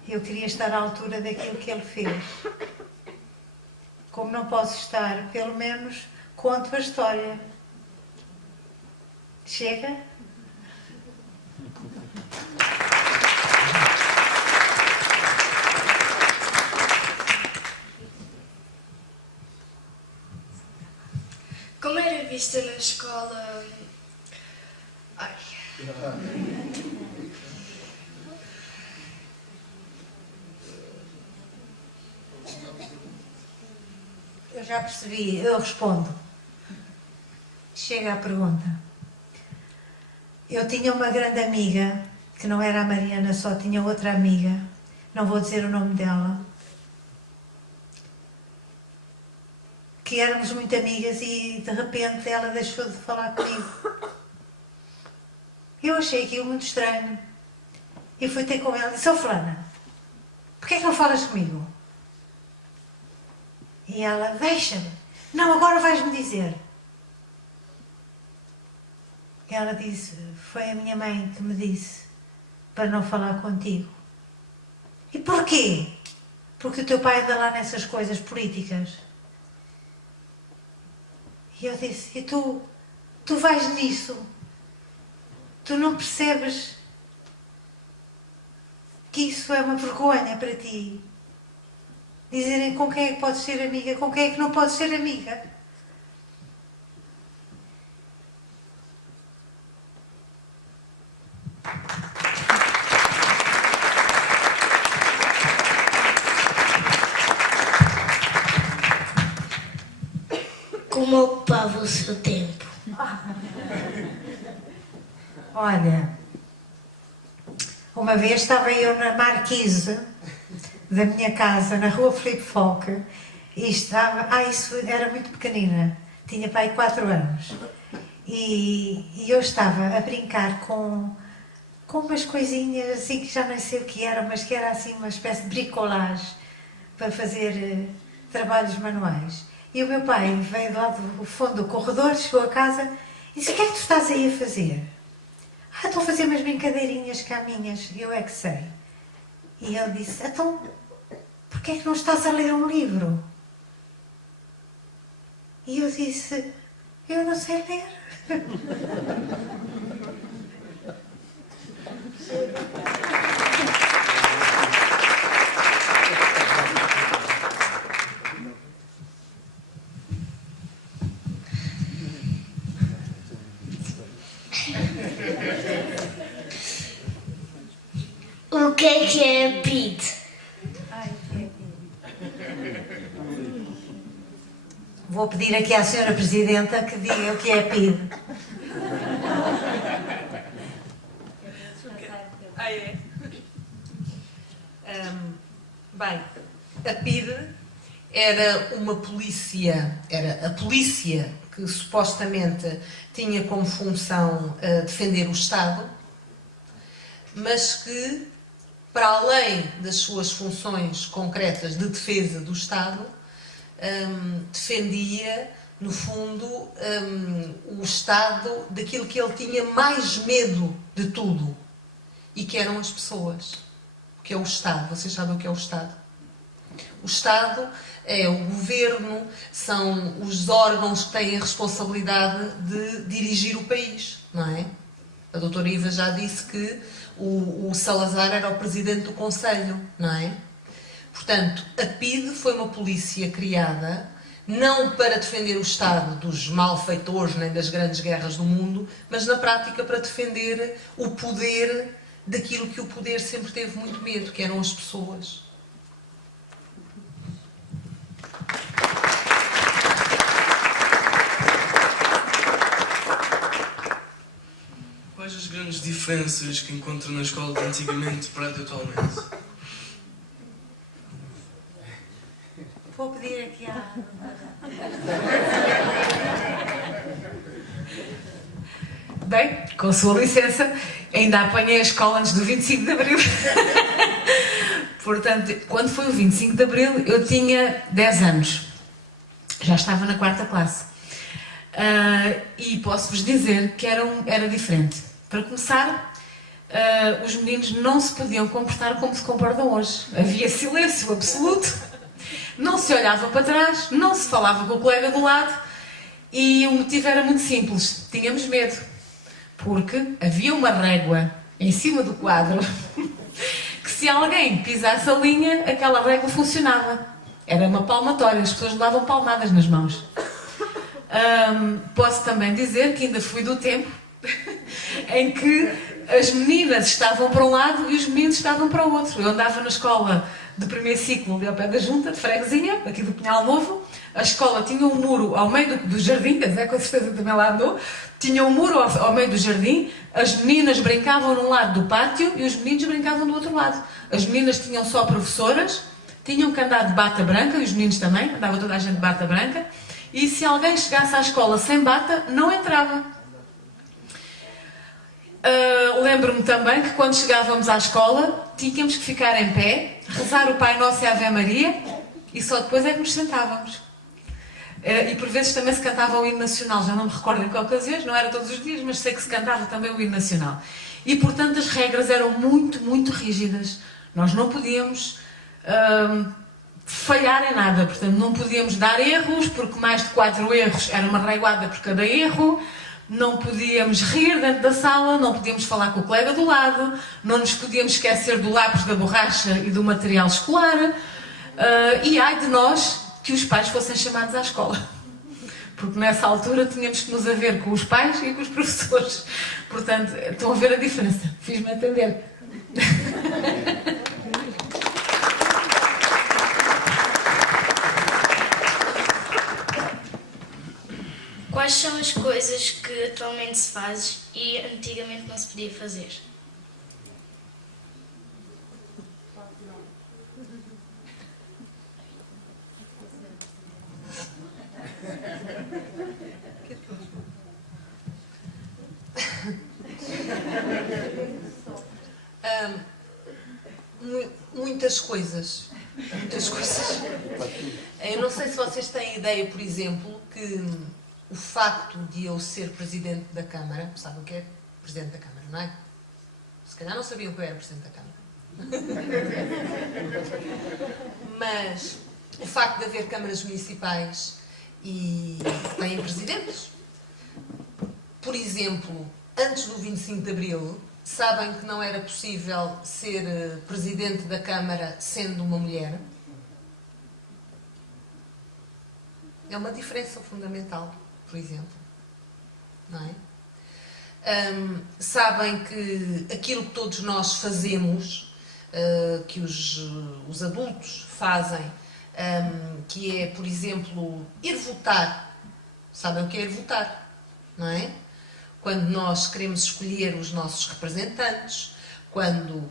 Eu queria estar à altura daquilo que ele fez. Como não posso estar, pelo menos conto a história. Chega? Como era vista na escola? Ai. Eu já percebi, eu respondo. Chega à pergunta. Eu tinha uma grande amiga que não era a Mariana, só tinha outra amiga, não vou dizer o nome dela, que éramos muito amigas e de repente ela deixou de falar comigo. Eu achei aquilo muito estranho e fui ter com ela e disse: "Oh fulana, porquê é que não falas comigo?" E ela: "Deixa-me, não, agora vais-me dizer." E ela disse: "Foi a minha mãe que me disse para não falar contigo." "E porquê?" "Porque o teu pai anda lá nessas coisas políticas." E eu disse: "E tu vais nisso? Tu não percebes que isso é uma vergonha para ti? Dizerem com quem é que podes ser amiga, com quem é que não podes ser amiga." Como ocupava o seu tempo? Olha, uma vez estava eu na marquise da minha casa, na rua Filipe Folk, e estava... isso era muito pequenina, tinha pai 4 anos. E eu estava a brincar com umas coisinhas assim que já não sei o que eram, mas que era assim uma espécie de bricolage para fazer trabalhos manuais. E o meu pai veio lá do fundo do corredor, chegou a casa e disse: "O que é que tu estás aí a fazer?" "Estou a fazer umas brincadeirinhas caminhas, eu é que sei." E ele disse: "Então, porquê é que não estás a ler um livro?" E eu disse: "Eu não sei ler." O que é PID? Vou pedir aqui à senhora Presidenta que diga o que é PID. Bem, a PIDE era uma polícia, era a polícia que supostamente tinha como função defender o Estado, mas que, para além das suas funções concretas de defesa do Estado, defendia, no fundo, o Estado daquilo que ele tinha mais medo de tudo, e que eram as pessoas. O que é o Estado? Vocês sabem o que é o Estado? O Estado é o governo, são os órgãos que têm a responsabilidade de dirigir o país, não é? A doutora Iva já disse que o Salazar era o presidente do Conselho, não é? Portanto, a PIDE foi uma polícia criada não para defender o Estado dos malfeitores nem das grandes guerras do mundo, mas na prática para defender o poder daquilo que o poder sempre teve muito medo, que eram as pessoas. Quais as grandes diferenças que encontra na escola de antigamente para a de atualmente? Vou pedir aqui à... Bem, com sua licença, ainda apanhei a escola antes do 25 de Abril. Portanto, quando foi o 25 de Abril, eu tinha 10 anos. Já estava na 4ª classe. E posso-vos dizer que era diferente. Para começar, os meninos não se podiam comportar como se comportam hoje. Havia silêncio absoluto, não se olhava para trás, não se falava com o colega do lado, e o motivo era muito simples: tínhamos medo, porque havia uma régua em cima do quadro que, se alguém pisasse a linha, aquela régua funcionava. Era uma palmatória, as pessoas davam palmadas nas mãos. Posso também dizer que ainda fui do tempo em que as meninas estavam para um lado e os meninos estavam para o outro. Eu andava na escola de primeiro ciclo ali ao pé da junta, de freguesia, aqui do Pinhal Novo. A escola tinha um muro ao meio do jardim, quer dizer, com certeza também lá andou. tinha um muro ao meio do jardim, as meninas brincavam num lado do pátio e os meninos brincavam do outro lado. As meninas tinham só professoras, tinham que andar de bata branca, e os meninos também, andava toda a gente de bata branca, e se alguém chegasse à escola sem bata, não entrava. Lembro-me também que quando chegávamos à escola, tínhamos que ficar em pé, rezar o Pai Nosso e a Ave Maria, e só depois é que nos sentávamos. E por vezes também se cantava o hino nacional, já não me recordo em que ocasiões, não era todos os dias, mas sei que se cantava também o hino nacional. E portanto as regras eram muito, muito rígidas. Nós não podíamos falhar em nada, portanto não podíamos dar erros, porque mais de 4 erros era uma reguada por cada erro, não podíamos rir dentro da sala, não podíamos falar com o colega do lado, não nos podíamos esquecer do lápis, da borracha e do material escolar, e ai de nós que os pais fossem chamados à escola, porque nessa altura tínhamos que nos haver com os pais e com os professores. Portanto, estão a ver a diferença, fiz-me entender. Quais são as coisas que atualmente se faz e antigamente não se podia fazer? Muitas coisas. Muitas coisas. Eu não sei se vocês têm ideia, por exemplo, que o facto de eu ser Presidente da Câmara, sabem o que é Presidente da Câmara, não é? Se calhar não sabiam que eu era Presidente da Câmara. Mas o facto de haver câmaras municipais e têm presidentes, por exemplo, antes do 25 de Abril, sabem que não era possível ser Presidente da Câmara sendo uma mulher? É uma diferença fundamental, por exemplo. Não é? Sabem que aquilo que todos nós fazemos, que os adultos fazem, que é, por exemplo, ir votar. Sabem o que é ir votar, não é? Quando nós queremos escolher os nossos representantes, quando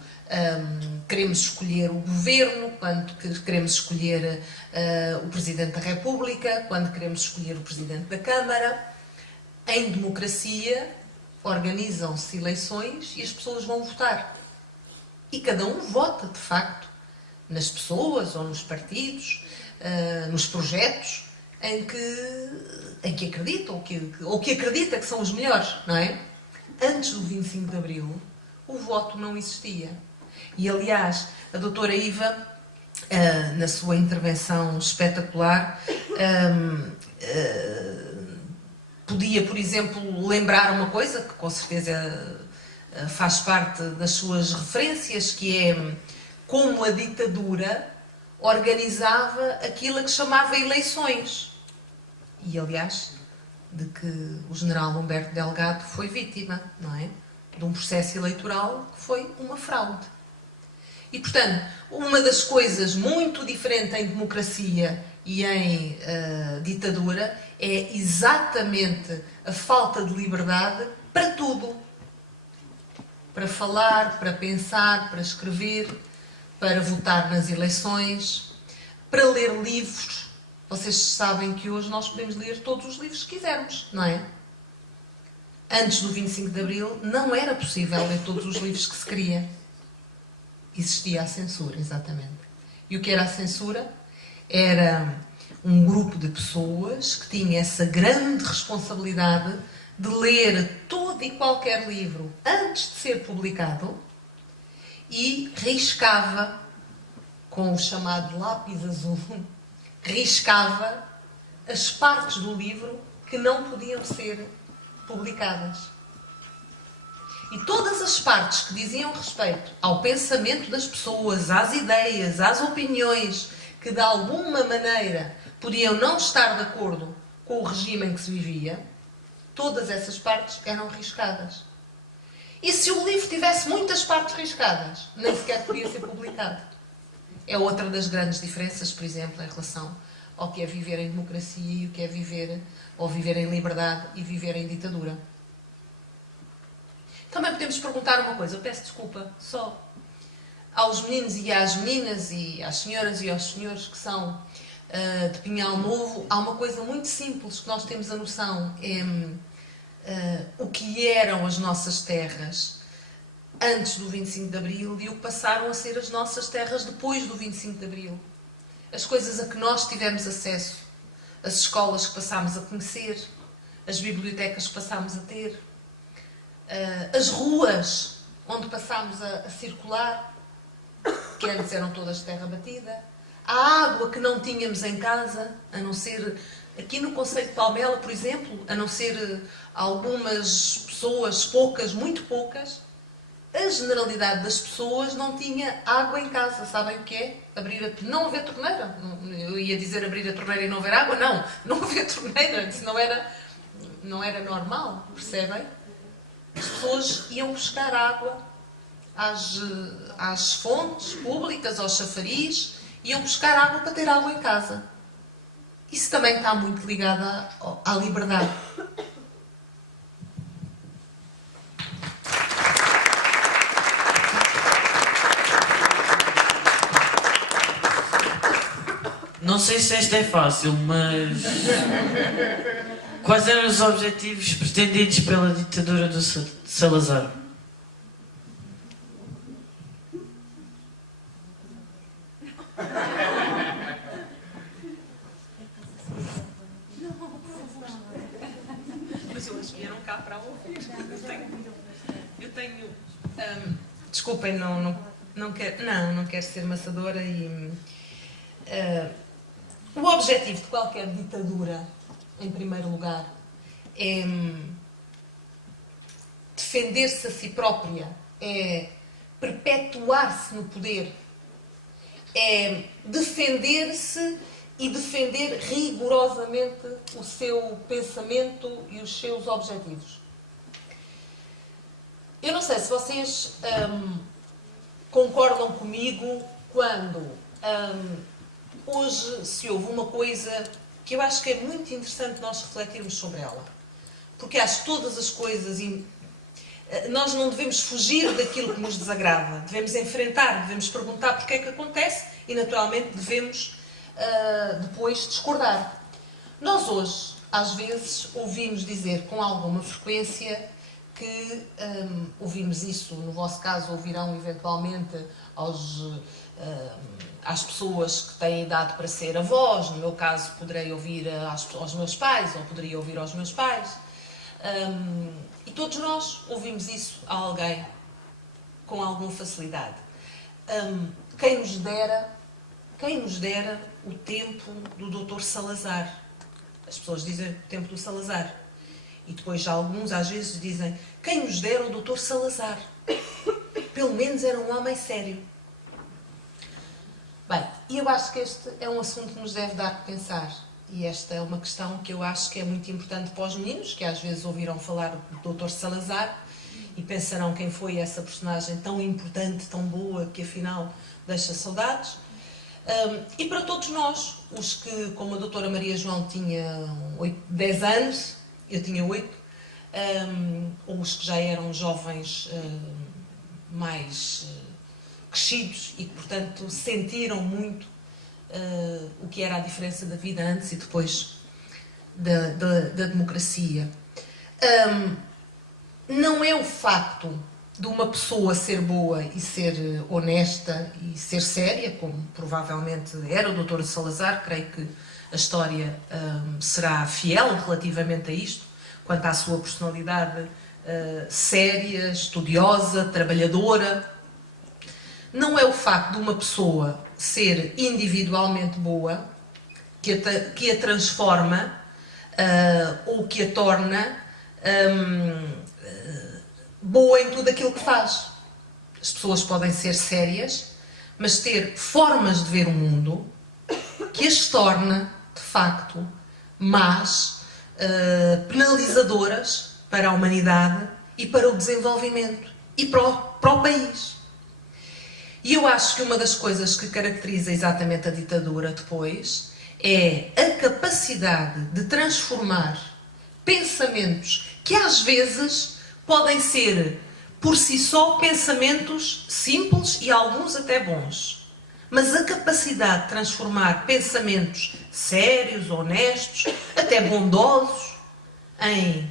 queremos escolher o governo, quando queremos escolher o Presidente da República, quando queremos escolher o Presidente da Câmara. Em democracia, organizam-se eleições e as pessoas vão votar. E cada um vota, de facto, nas pessoas ou nos partidos, nos projetos em que acredita ou que acredita que são os melhores, não é? Antes do 25 de Abril, o voto não existia. E, aliás, a doutora Iva, na sua intervenção espetacular, podia, por exemplo, lembrar uma coisa que com certeza faz parte das suas referências, que é como a ditadura organizava aquilo a que chamava eleições. E, aliás, de que o general Humberto Delgado foi vítima, não é? De um processo eleitoral que foi uma fraude. E, portanto, uma das coisas muito diferentes em democracia e em ditadura é exatamente a falta de liberdade para tudo. Para falar, para pensar, para escrever, para votar nas eleições, para ler livros. Vocês sabem que hoje nós podemos ler todos os livros que quisermos, não é? Antes do 25 de Abril não era possível ler todos os livros que se queria. Existia a censura, exatamente. E o que era a censura? Era um grupo de pessoas que tinha essa grande responsabilidade de ler todo e qualquer livro antes de ser publicado e riscava com o chamado lápis azul, riscava as partes do livro que não podiam ser publicadas. E todas as partes que diziam respeito ao pensamento das pessoas, às ideias, às opiniões, que de alguma maneira podiam não estar de acordo com o regime em que se vivia, todas essas partes eram riscadas. E se o livro tivesse muitas partes riscadas, nem sequer podia ser publicado. É outra das grandes diferenças, por exemplo, em relação ao que é viver em democracia e o que é viver, ou viver em liberdade e viver em ditadura. Também podemos perguntar uma coisa, eu peço desculpa, só aos meninos e às meninas e às senhoras e aos senhores que são de Pinhal Novo, há uma coisa muito simples que nós temos a noção, o que eram as nossas terras antes do 25 de Abril e o que passaram a ser as nossas terras depois do 25 de Abril. As coisas a que nós tivemos acesso, as escolas que passámos a conhecer, as bibliotecas que passámos a ter, as ruas onde passámos a circular, que antes eram todas de terra batida, a água que não tínhamos em casa, a não ser, aqui no concelho de Palmela, por exemplo, a não ser algumas pessoas, poucas, muito poucas, a generalidade das pessoas não tinha água em casa. Sabem o que é? Não haver torneira. Eu ia dizer abrir a torneira e não haver água. Não haver torneira. Isso não era normal, percebem? As pessoas iam buscar água às fontes públicas, aos chafariz, iam buscar água para ter água em casa. Isso também está muito ligado à liberdade. Não sei se esta é fácil, mas quais eram os objetivos pretendidos pela ditadura de Salazar? Mas eu acho que vieram cá para ouvir. Eu tenho desculpem, não quero ser maçadora e o objetivo de qualquer ditadura, em primeiro lugar, é defender-se a si própria, é perpetuar-se no poder, é defender-se e defender rigorosamente o seu pensamento e os seus objetivos. Eu não sei se vocês concordam comigo quando hoje se ouve uma coisa que eu acho que é muito interessante nós refletirmos sobre ela. Porque acho que todas as coisas, nós não devemos fugir daquilo que nos desagrada. Devemos enfrentar, devemos perguntar porque é que acontece e, naturalmente, devemos depois discordar. Nós hoje, às vezes, ouvimos dizer com alguma frequência que ouvimos isso, no vosso caso, ouvirão eventualmente às pessoas que têm idade para ser avós, no meu caso poderei ouvir aos meus pais, ou poderia ouvir aos meus pais, e todos nós ouvimos isso a alguém com alguma facilidade. Quem nos dera o tempo do Dr. Salazar. As pessoas dizem o tempo do Salazar. E depois já alguns às vezes dizem quem nos dera o Dr. Salazar. Pelo menos era um homem sério. Bem, e eu acho que este é um assunto que nos deve dar que pensar. E esta é uma questão que eu acho que é muito importante para os meninos, que às vezes ouviram falar do Dr. Salazar e pensarão quem foi essa personagem tão importante, tão boa, que afinal deixa saudades. E para todos nós, os que, como a doutora Maria João tinha 10 anos, eu tinha 8, ou os que já eram jovens mais crescidos e que, portanto, sentiram muito o que era a diferença da vida antes e depois da democracia. Não é o facto de uma pessoa ser boa e ser honesta e ser séria, como provavelmente era o Dr. Salazar, creio que a história será fiel relativamente a isto, quanto à sua personalidade séria, estudiosa, trabalhadora. Não é o facto de uma pessoa ser individualmente boa que a transforma ou que a torna boa em tudo aquilo que faz. As pessoas podem ser sérias, mas ter formas de ver o mundo que as torna, de facto, más, penalizadoras para a humanidade e para o desenvolvimento e para o país. E eu acho que uma das coisas que caracteriza exatamente a ditadura depois é a capacidade de transformar pensamentos que às vezes podem ser por si só, pensamentos simples e alguns até bons. Mas a capacidade de transformar pensamentos sérios, honestos, até bondosos, em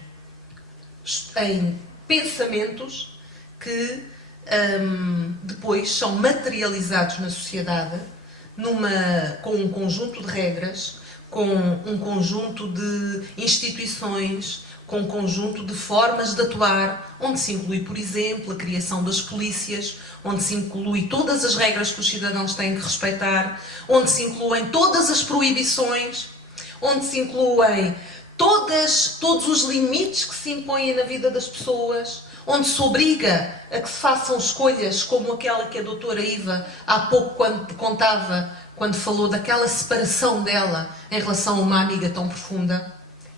pensamentos que depois são materializados na sociedade com um conjunto de regras, com um conjunto de instituições, com um conjunto de formas de atuar, onde se inclui, por exemplo, a criação das polícias, onde se inclui todas as regras que os cidadãos têm que respeitar, onde se incluem todas as proibições, onde se incluem todos os limites que se impõem na vida das pessoas, onde se obriga a que se façam escolhas como aquela que a doutora Iva há pouco quando falou daquela separação dela em relação a uma amiga tão profunda.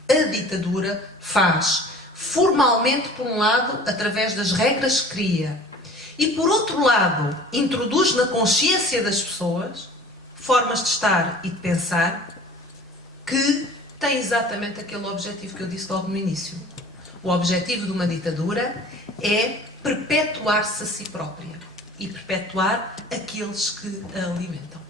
A ditadura faz formalmente, por um lado, através das regras que cria, e por outro lado, introduz na consciência das pessoas formas de estar e de pensar que têm exatamente aquele objetivo que eu disse logo no início. O objetivo de uma ditadura é perpetuar-se a si própria e perpetuar aqueles que a alimentam.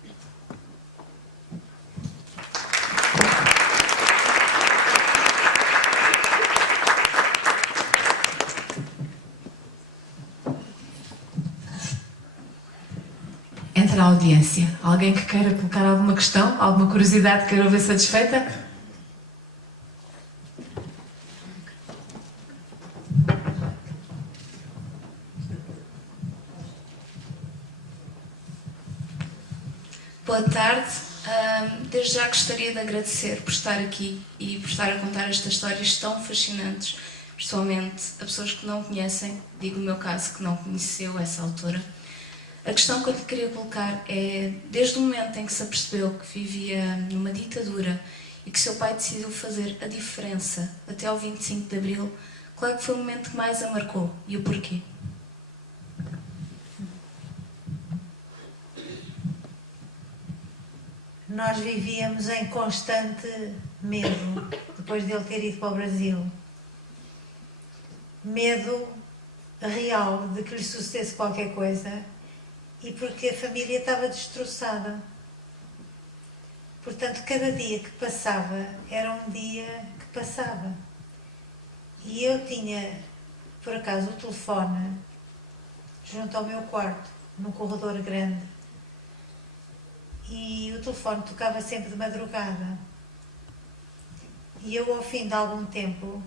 Entra a audiência. Alguém que queira colocar alguma questão, alguma curiosidade que queira ver satisfeita? Boa tarde. Desde já gostaria de agradecer por estar aqui e por estar a contar estas histórias tão fascinantes, principalmente a pessoas que não conhecem, digo o meu caso, que não conheceu essa autora. A questão que eu lhe queria colocar é, desde o momento em que se apercebeu que vivia numa ditadura e que seu pai decidiu fazer a diferença até ao 25 de Abril, qual é que foi o momento que mais a marcou e o porquê? Nós vivíamos em constante medo, depois de ele ter ido para o Brasil. Medo real de que lhe sucedesse qualquer coisa e porque a família estava destroçada. Portanto, cada dia que passava era um dia que passava. E eu tinha, por acaso, o telefone junto ao meu quarto, num corredor grande. E o telefone tocava sempre de madrugada. E eu, ao fim de algum tempo,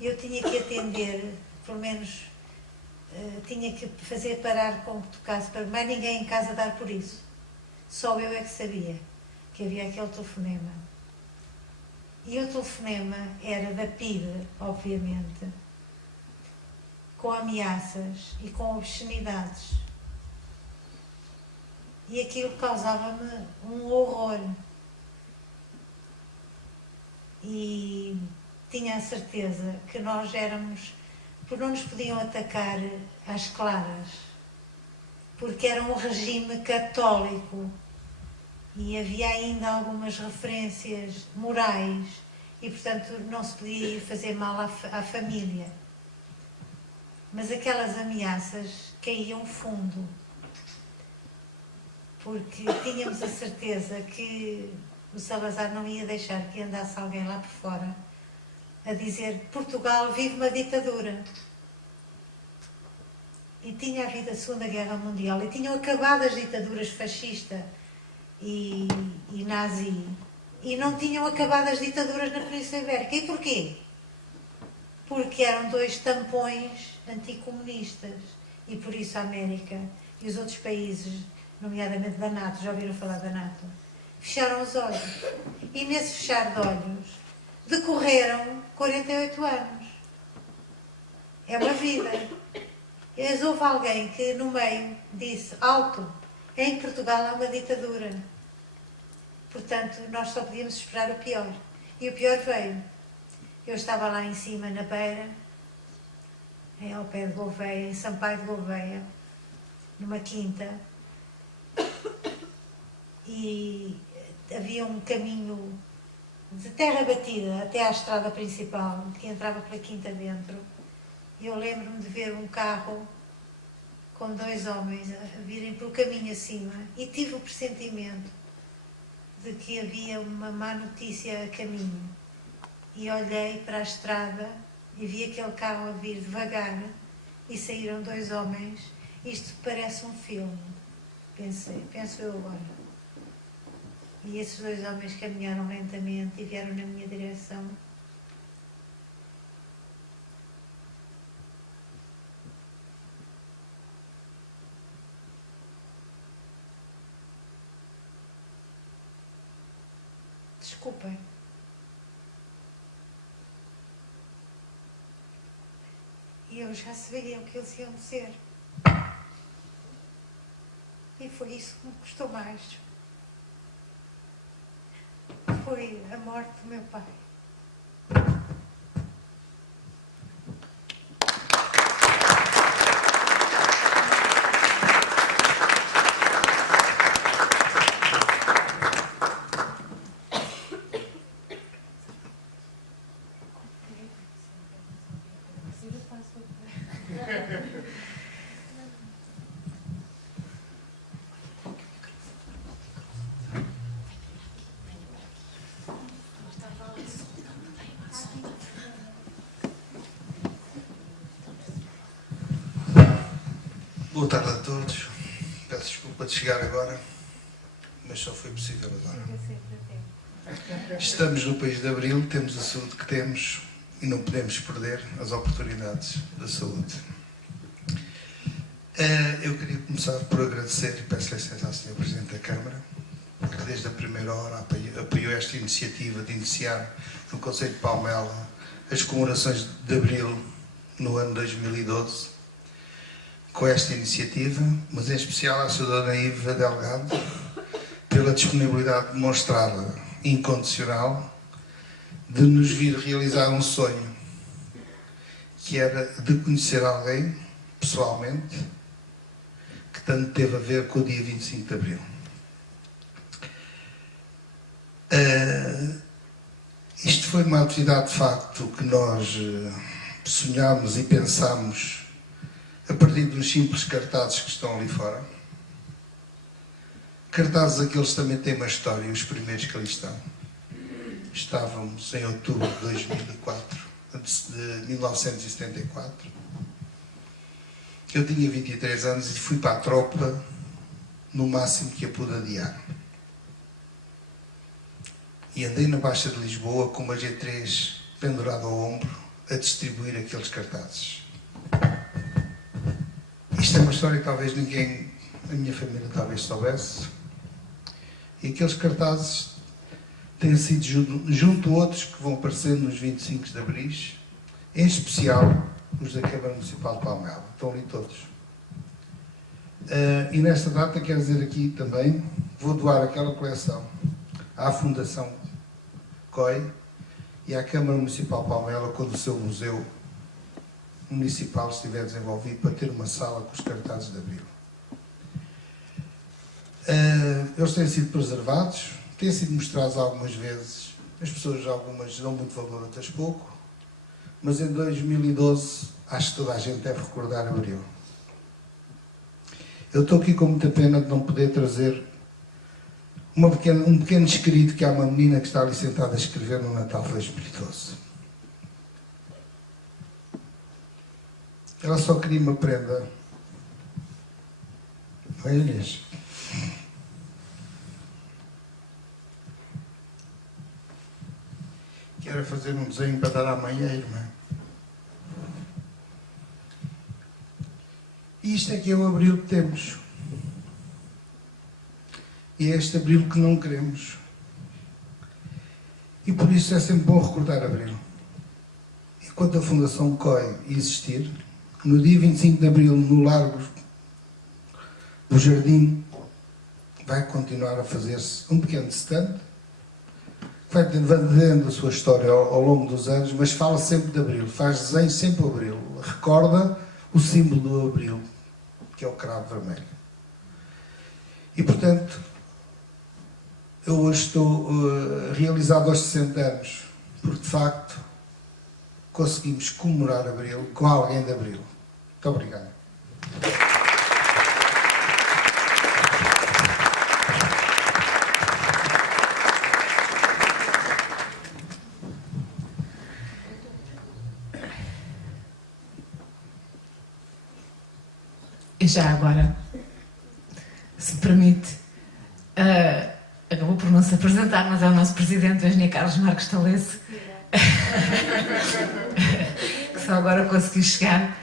eu tinha que atender, pelo menos tinha que fazer parar com que tocasse, para mais ninguém em casa dar por isso. Só eu é que sabia que havia aquele telefonema. E o telefonema era da PIDE, obviamente, com ameaças e com obscenidades. E aquilo causava-me um horror. E tinha a certeza que nós éramos, porque não nos podiam atacar às claras, porque era um regime católico e havia ainda algumas referências morais e, portanto, não se podia fazer mal à família. Mas aquelas ameaças caíam fundo, porque tínhamos a certeza que o Salazar não ia deixar que andasse alguém lá por fora a dizer: Portugal vive uma ditadura. E tinha havido a Segunda Guerra Mundial e tinham acabado as ditaduras fascista e nazi, e não tinham acabado as ditaduras na Península Ibérica. E porquê? Porque eram dois tampões anticomunistas e por isso a América e os outros países, nomeadamente da NATO, já ouviram falar da NATO, fecharam os olhos. E nesse fechar de olhos decorreram 48 anos. É uma vida. Mas houve alguém que no meio disse: alto, em Portugal há uma ditadura. Portanto, nós só podíamos esperar o pior. E o pior veio. Eu estava lá em cima, na beira, ao pé de Gouveia, em Sampaio de Gouveia, numa quinta, e havia um caminho de terra batida até à estrada principal, que entrava pela quinta dentro, Eu lembro-me de ver um carro com 2 homens a virem pelo caminho acima e tive o pressentimento de que havia uma má notícia a caminho. E olhei para a estrada e vi aquele carro a vir devagar e saíram 2 homens. Isto parece um filme, penso eu agora. E esses 2 homens caminharam lentamente e vieram na minha direção. Desculpem. E eu já sabia o que eles iam ser. E foi isso que me custou mais. Foi a morte do meu pai. Boa tarde a todos. Peço desculpa de chegar agora, mas só foi possível agora. Estamos no país de Abril, temos a saúde que temos e não podemos perder as oportunidades da saúde. Eu queria começar por agradecer e peço licença ao Sr. Presidente da Câmara, que desde a primeira hora apoiou esta iniciativa de iniciar no Concelho de Palmela as comemorações de Abril no ano 2012. Com esta iniciativa, mas em especial à Sra. Iva Delgado, pela disponibilidade demonstrada incondicional de nos vir realizar um sonho, que era de conhecer alguém, pessoalmente, que tanto teve a ver com o dia 25 de Abril. Isto foi uma atividade, de facto, que nós sonhámos e pensámos a partir dos simples cartazes que estão ali fora. Cartazes aqueles também têm uma história, os primeiros que ali estão. Estávamos em outubro de 2004, de 1974. Eu tinha 23 anos e fui para a tropa no máximo que eu pude adiar. E andei na Baixa de Lisboa com uma G3 pendurada ao ombro a distribuir aqueles cartazes. Isto é uma história que talvez ninguém, a minha família talvez soubesse. E aqueles cartazes têm sido junto a outros que vão aparecendo nos 25 de Abril, em especial os da Câmara Municipal de Palmela. Estão ali todos. E nesta data, quero dizer aqui também, vou doar aquela coleção à Fundação COI e à Câmara Municipal de Palmela, quando o seu museu municipal estiver desenvolvido, para ter uma sala com os cartazes de Abril. Eles têm sido preservados, têm sido mostrados algumas vezes. As pessoas, algumas, dão muito valor, outras pouco. Mas em 2012, acho que toda a gente deve recordar Abril. Eu estou aqui com muita pena de não poder trazer um pequeno escrito que há uma menina que está ali sentada a escrever no Natal 2012. Ela só queria uma prenda. Olha, Inês. Que era fazer um desenho para dar à mãe e à irmã. E isto é que é o Abril que temos. E é este Abril que não queremos. E por isso é sempre bom recordar Abril. Enquanto a Fundação COI existir, no dia 25 de Abril, no Largo do Jardim, vai continuar a fazer-se um pequeno stand, vai dando a sua história ao longo dos anos, mas fala sempre de Abril, faz desenho sempre o Abril, recorda o símbolo do Abril, que é o cravo vermelho. E, portanto, eu hoje estou realizado aos 60 anos, porque, de facto, conseguimos comemorar Abril com alguém de Abril. Muito obrigado. E já agora, se me permite, acabou por não se apresentar, mas é o nosso presidente, o engenheiro Carlos Marques Talece, que só agora conseguiu chegar.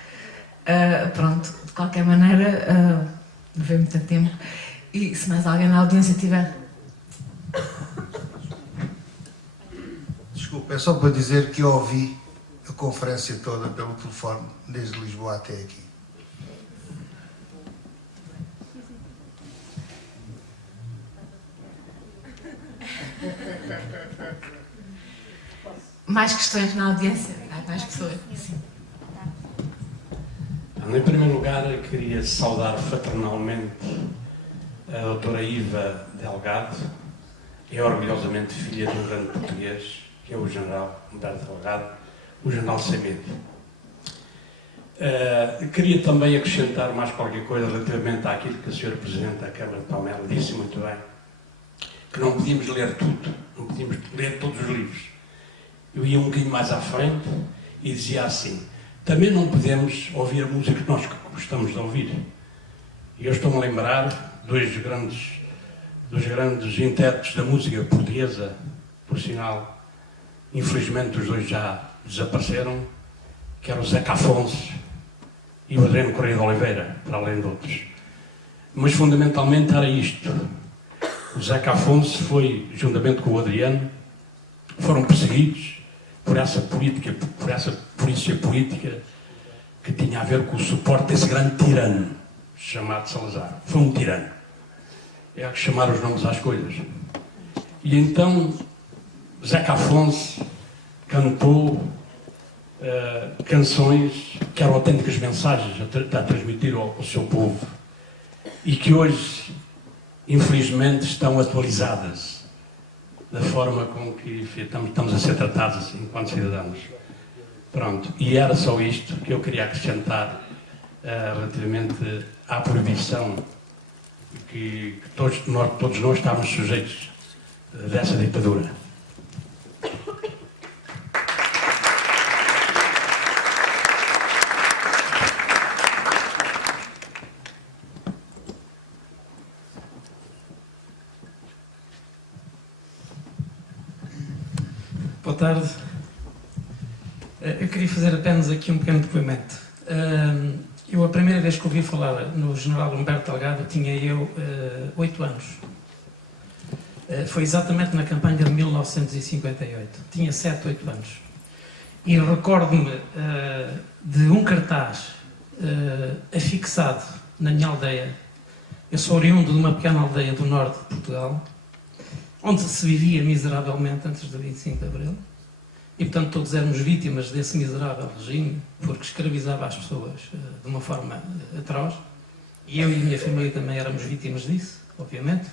Pronto, de qualquer maneira, não veio muito tempo. E se mais alguém na audiência tiver... Desculpa, é só para dizer que eu ouvi a conferência toda pelo telefone, desde Lisboa até aqui. Mais questões na audiência? Há mais pessoas? Sim. Em primeiro lugar, eu queria saudar fraternalmente a doutora Iva Delgado, é orgulhosamente filha de um grande português, que é o general Humberto Delgado, o general sem medo. Queria também acrescentar mais qualquer coisa relativamente àquilo que a senhora Presidente da Câmara de Palmela disse muito bem, que não podíamos ler tudo, não podíamos ler todos os livros. Eu ia um bocadinho mais à frente e dizia assim: também não podemos ouvir a música que nós gostamos de ouvir. E eu estou-me a lembrar dos grandes intérpretes da música portuguesa, por sinal, infelizmente os dois já desapareceram, que eram o Zeca Afonso e o Adriano Correia de Oliveira, para além de outros. Mas fundamentalmente era isto. O Zeca Afonso foi, juntamente com o Adriano, foram perseguidos por essa política, por essa polícia política que tinha a ver com o suporte desse grande tirano chamado Salazar. Foi um tirano. É que chamar os nomes às coisas. E então Zeca Afonso cantou canções que eram autênticas mensagens a transmitir ao seu povo e que hoje, infelizmente, estão atualizadas da forma com que estamos a ser tratados enquanto cidadãos. Pronto, e era só isto que eu queria acrescentar relativamente à proibição que todos nós estávamos sujeitos dessa ditadura. Boa tarde. Eu queria fazer apenas aqui um pequeno depoimento. Eu, a primeira vez que ouvi falar no general Humberto Delgado, tinha eu 8 anos. Foi exatamente na campanha de 1958. Tinha 7, 8 anos. E recordo-me de um cartaz afixado na minha aldeia. Eu sou oriundo de uma pequena aldeia do norte de Portugal, onde se vivia miseravelmente antes do 25 de Abril. E, portanto, todos éramos vítimas desse miserável regime, porque escravizava as pessoas de uma forma atroz. E eu e a minha família também éramos vítimas disso, obviamente.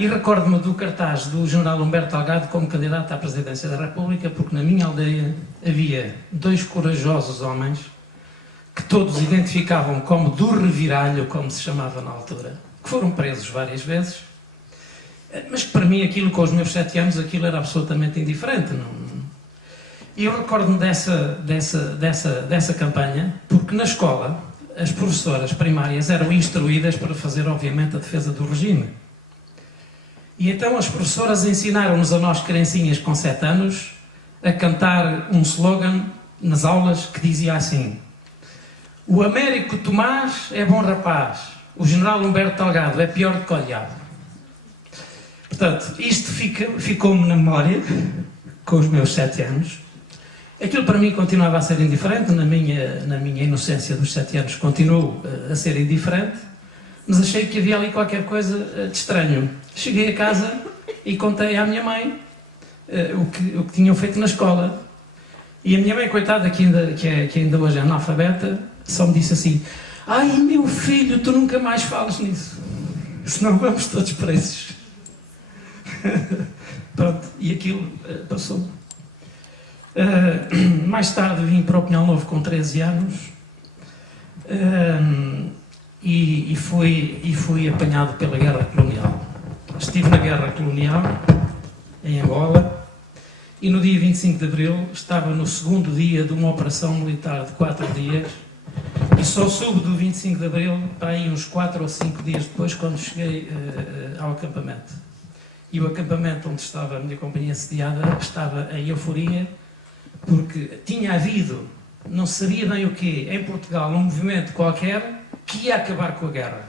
E recordo-me do cartaz do general Humberto Delgado como candidato à presidência da República, porque na minha aldeia havia 2 corajosos homens que todos identificavam como do reviralho, como se chamava na altura, que foram presos várias vezes. Mas para mim, aquilo, com os meus 7 anos, aquilo era absolutamente indiferente. E eu recordo-me dessa campanha, porque na escola as professoras primárias eram instruídas para fazer, obviamente, a defesa do regime. E então as professoras ensinaram-nos a nós, criancinhas com 7 anos, a cantar um slogan nas aulas que dizia assim: o Américo Tomás é bom rapaz, o general Humberto Delgado é pior do que o diabo. Portanto, isto ficou-me na memória, com os meus 7 anos. Aquilo para mim continuava a ser indiferente, na minha inocência dos 7 anos continuou a ser indiferente, mas achei que havia ali qualquer coisa de estranho. Cheguei a casa e contei à minha mãe o que tinham feito na escola. E a minha mãe, coitada, que ainda hoje é analfabeta, só me disse assim: ai, meu filho, tu nunca mais falas nisso, senão vamos todos presos. Pronto, e aquilo passou. Mais tarde vim para o Pinhal Novo com 13 anos e fui apanhado pela Guerra Colonial. Estive na Guerra Colonial, em Angola, e no dia 25 de Abril estava no segundo dia de uma operação militar de 4 dias e só soube do 25 de Abril para aí uns 4 ou 5 dias depois, quando cheguei ao acampamento. E o acampamento onde estava a minha companhia sediada estava em euforia, porque tinha havido, não se sabia bem o quê, em Portugal, um movimento qualquer que ia acabar com a guerra.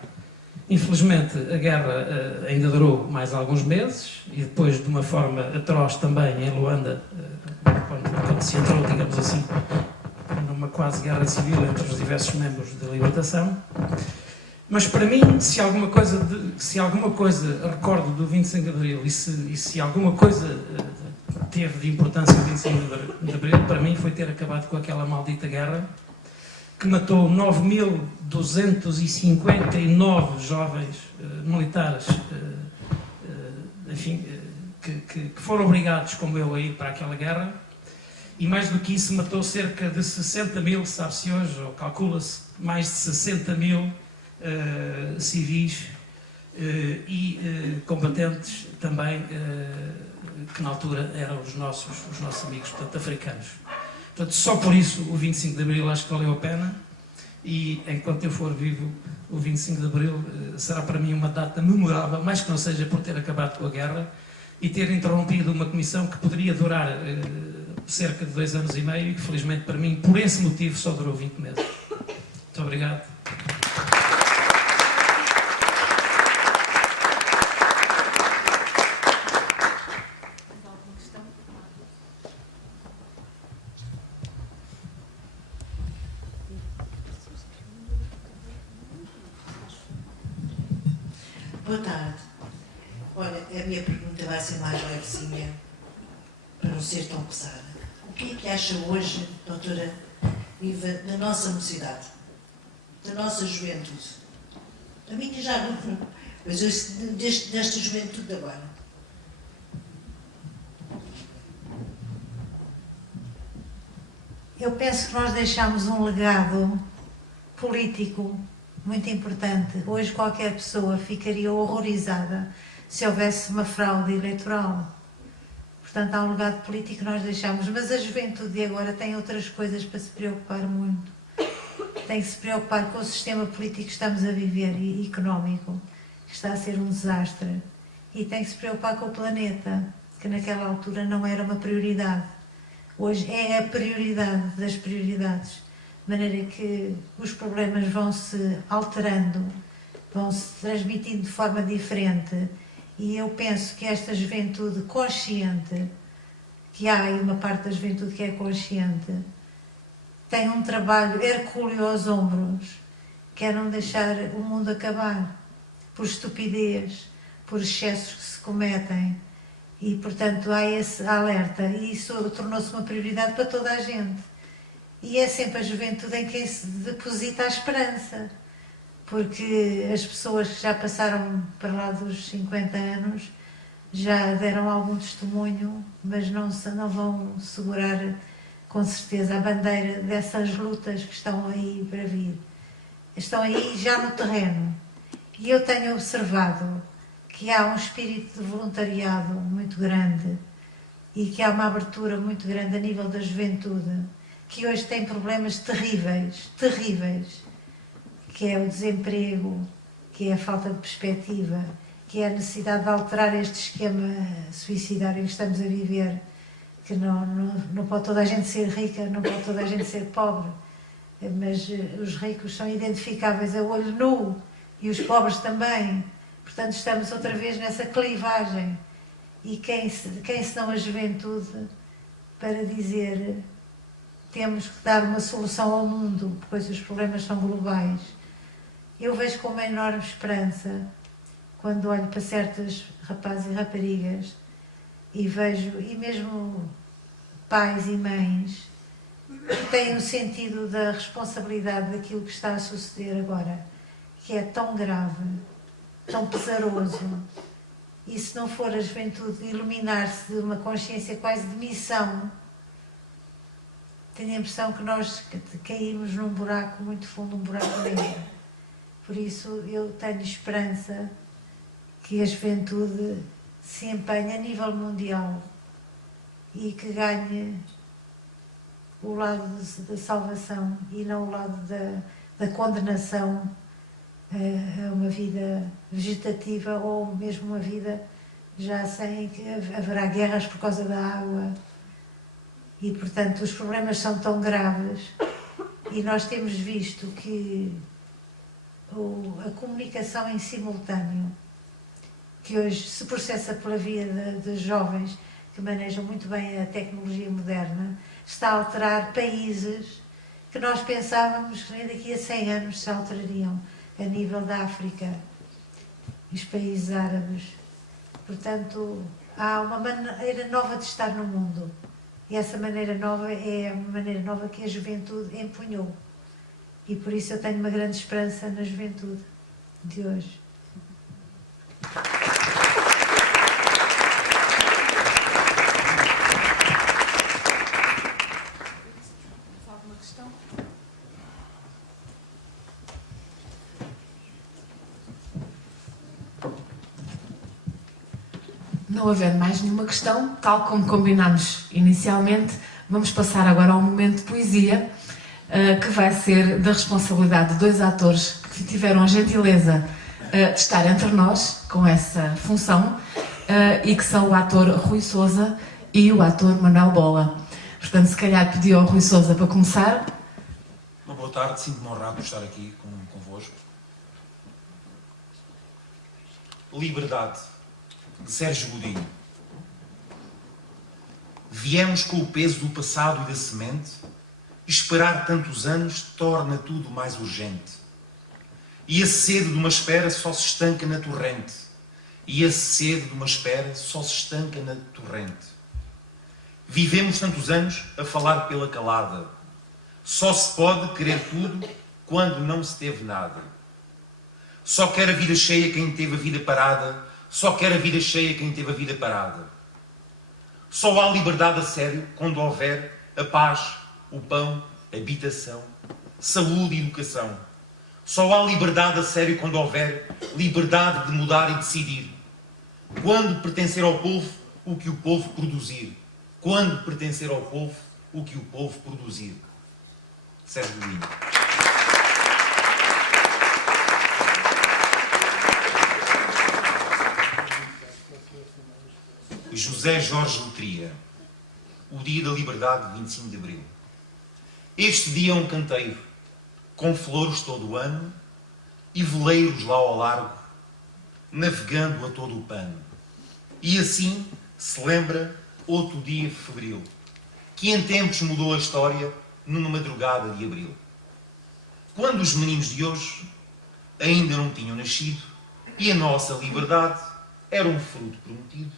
Infelizmente, a guerra ainda durou mais alguns meses, e depois, de uma forma atroz também, em Luanda, quando se entrou, digamos assim, numa quase guerra civil entre os diversos membros da libertação. Mas para mim, se alguma coisa recordo do 25 de Abril e se alguma coisa teve de importância o 25 de Abril, para mim foi ter acabado com aquela maldita guerra que matou 9.259 jovens militares, enfim, que foram obrigados, como eu, a ir para aquela guerra, e mais do que isso matou cerca de 60 mil, sabe-se hoje, ou calcula-se, mais de 60 mil civis e combatentes também, que na altura eram os nossos amigos, portanto, africanos. Portanto, só por isso o 25 de Abril acho que valeu a pena, e enquanto eu for vivo, o 25 de Abril será para mim uma data memorável, mais que não seja por ter acabado com a guerra e ter interrompido uma comissão que poderia durar cerca de 2 anos e meio e que, felizmente para mim, por esse motivo, só durou 20 meses. Muito obrigado. Boa tarde. Olha, a minha pergunta vai ser mais levezinha, para não ser tão pesada. O que é que acha hoje, doutora Iva, da nossa mocidade, da nossa juventude? A minha já não, mas desta juventude de agora. Eu penso que nós deixamos um legado político muito importante. Hoje qualquer pessoa ficaria horrorizada se houvesse uma fraude eleitoral. Portanto, há um legado político que nós deixamos. Mas a juventude de agora tem outras coisas para se preocupar muito. Tem que se preocupar com o sistema político que estamos a viver e económico, que está a ser um desastre. E tem que se preocupar com o planeta, que naquela altura não era uma prioridade. Hoje é a prioridade das prioridades. De maneira que os problemas vão se alterando, vão se transmitindo de forma diferente, e eu penso que esta juventude consciente, que há aí uma parte da juventude que é consciente, tem um trabalho hercúleo aos ombros, que é não deixar o mundo acabar por estupidez, por excessos que se cometem, e portanto há esse alerta, e isso tornou-se uma prioridade para toda a gente. E é sempre a juventude em quem se deposita a esperança, porque as pessoas que já passaram para lá dos 50 anos já deram algum testemunho, mas não vão segurar com certeza a bandeira dessas lutas que estão aí para vir. Estão aí já no terreno. E eu tenho observado que há um espírito de voluntariado muito grande e que há uma abertura muito grande a nível da juventude, que hoje tem problemas terríveis, que é o desemprego, que é a falta de perspectiva, que é a necessidade de alterar este esquema suicidário que estamos a viver, que não pode toda a gente ser rica, não pode toda a gente ser pobre, mas os ricos são identificáveis a olho nu e os pobres também. Portanto, estamos outra vez nessa clivagem. E quem senão a juventude para dizer: temos que dar uma solução ao mundo, pois os problemas são globais. Eu vejo com uma enorme esperança quando olho para certas rapazes e raparigas e vejo, e mesmo pais e mães, que têm o sentido da responsabilidade daquilo que está a suceder agora, que é tão grave, tão pesaroso. E se não for a juventude iluminar-se de uma consciência quase de missão, tenho a impressão que nós caímos num buraco muito fundo, um buraco negro. Por isso eu tenho esperança que a juventude se empenhe a nível mundial e que ganhe o lado da salvação e não o lado da condenação a uma vida vegetativa ou mesmo uma vida já sem que haverá guerras por causa da água. E, portanto, os problemas são tão graves e nós temos visto que a comunicação em simultâneo, que hoje se processa pela via de jovens que manejam muito bem a tecnologia moderna, está a alterar países que nós pensávamos que nem daqui a 100 anos se alterariam, a nível da África e os países árabes. Portanto, há uma maneira nova de estar no mundo. E essa maneira nova é uma maneira nova que a juventude empunhou. E por isso eu tenho uma grande esperança na juventude de hoje. Alguma questão? Não havendo mais nenhuma questão, tal como combinámos inicialmente, vamos passar agora ao momento de poesia, que vai ser da responsabilidade de 2 atores que tiveram a gentileza de estar entre nós com essa função, e que são o ator Rui Sousa e o ator Manuel Bola. Portanto, se calhar pedi ao Rui Sousa para começar. Uma boa tarde, sinto-me honrado por estar aqui convosco. Liberdade, de Sérgio Godinho. Viemos com o peso do passado e da semente. Esperar tantos anos torna tudo mais urgente. E a sede de uma espera só se estanca na torrente. E a sede de uma espera só se estanca na torrente. Vivemos tantos anos a falar pela calada. Só se pode querer tudo quando não se teve nada. Só quer a vida cheia quem teve a vida parada. Só quer a vida cheia quem teve a vida parada. Só há liberdade a sério quando houver a paz, o pão, a habitação, saúde e educação. Só há liberdade a sério quando houver liberdade de mudar e decidir. Quando pertencer ao povo o que o povo produzir. Quando pertencer ao povo o que o povo produzir. Sérgio Godinho. José Jorge Letria. O dia da liberdade, 25 de abril. Este dia é um canteiro, com flores todo o ano e veleiros lá ao largo, navegando a todo o pano. E assim se lembra outro dia febril, que em tempos mudou a história numa madrugada de abril. Quando os meninos de hoje ainda não tinham nascido e a nossa liberdade era um fruto prometido,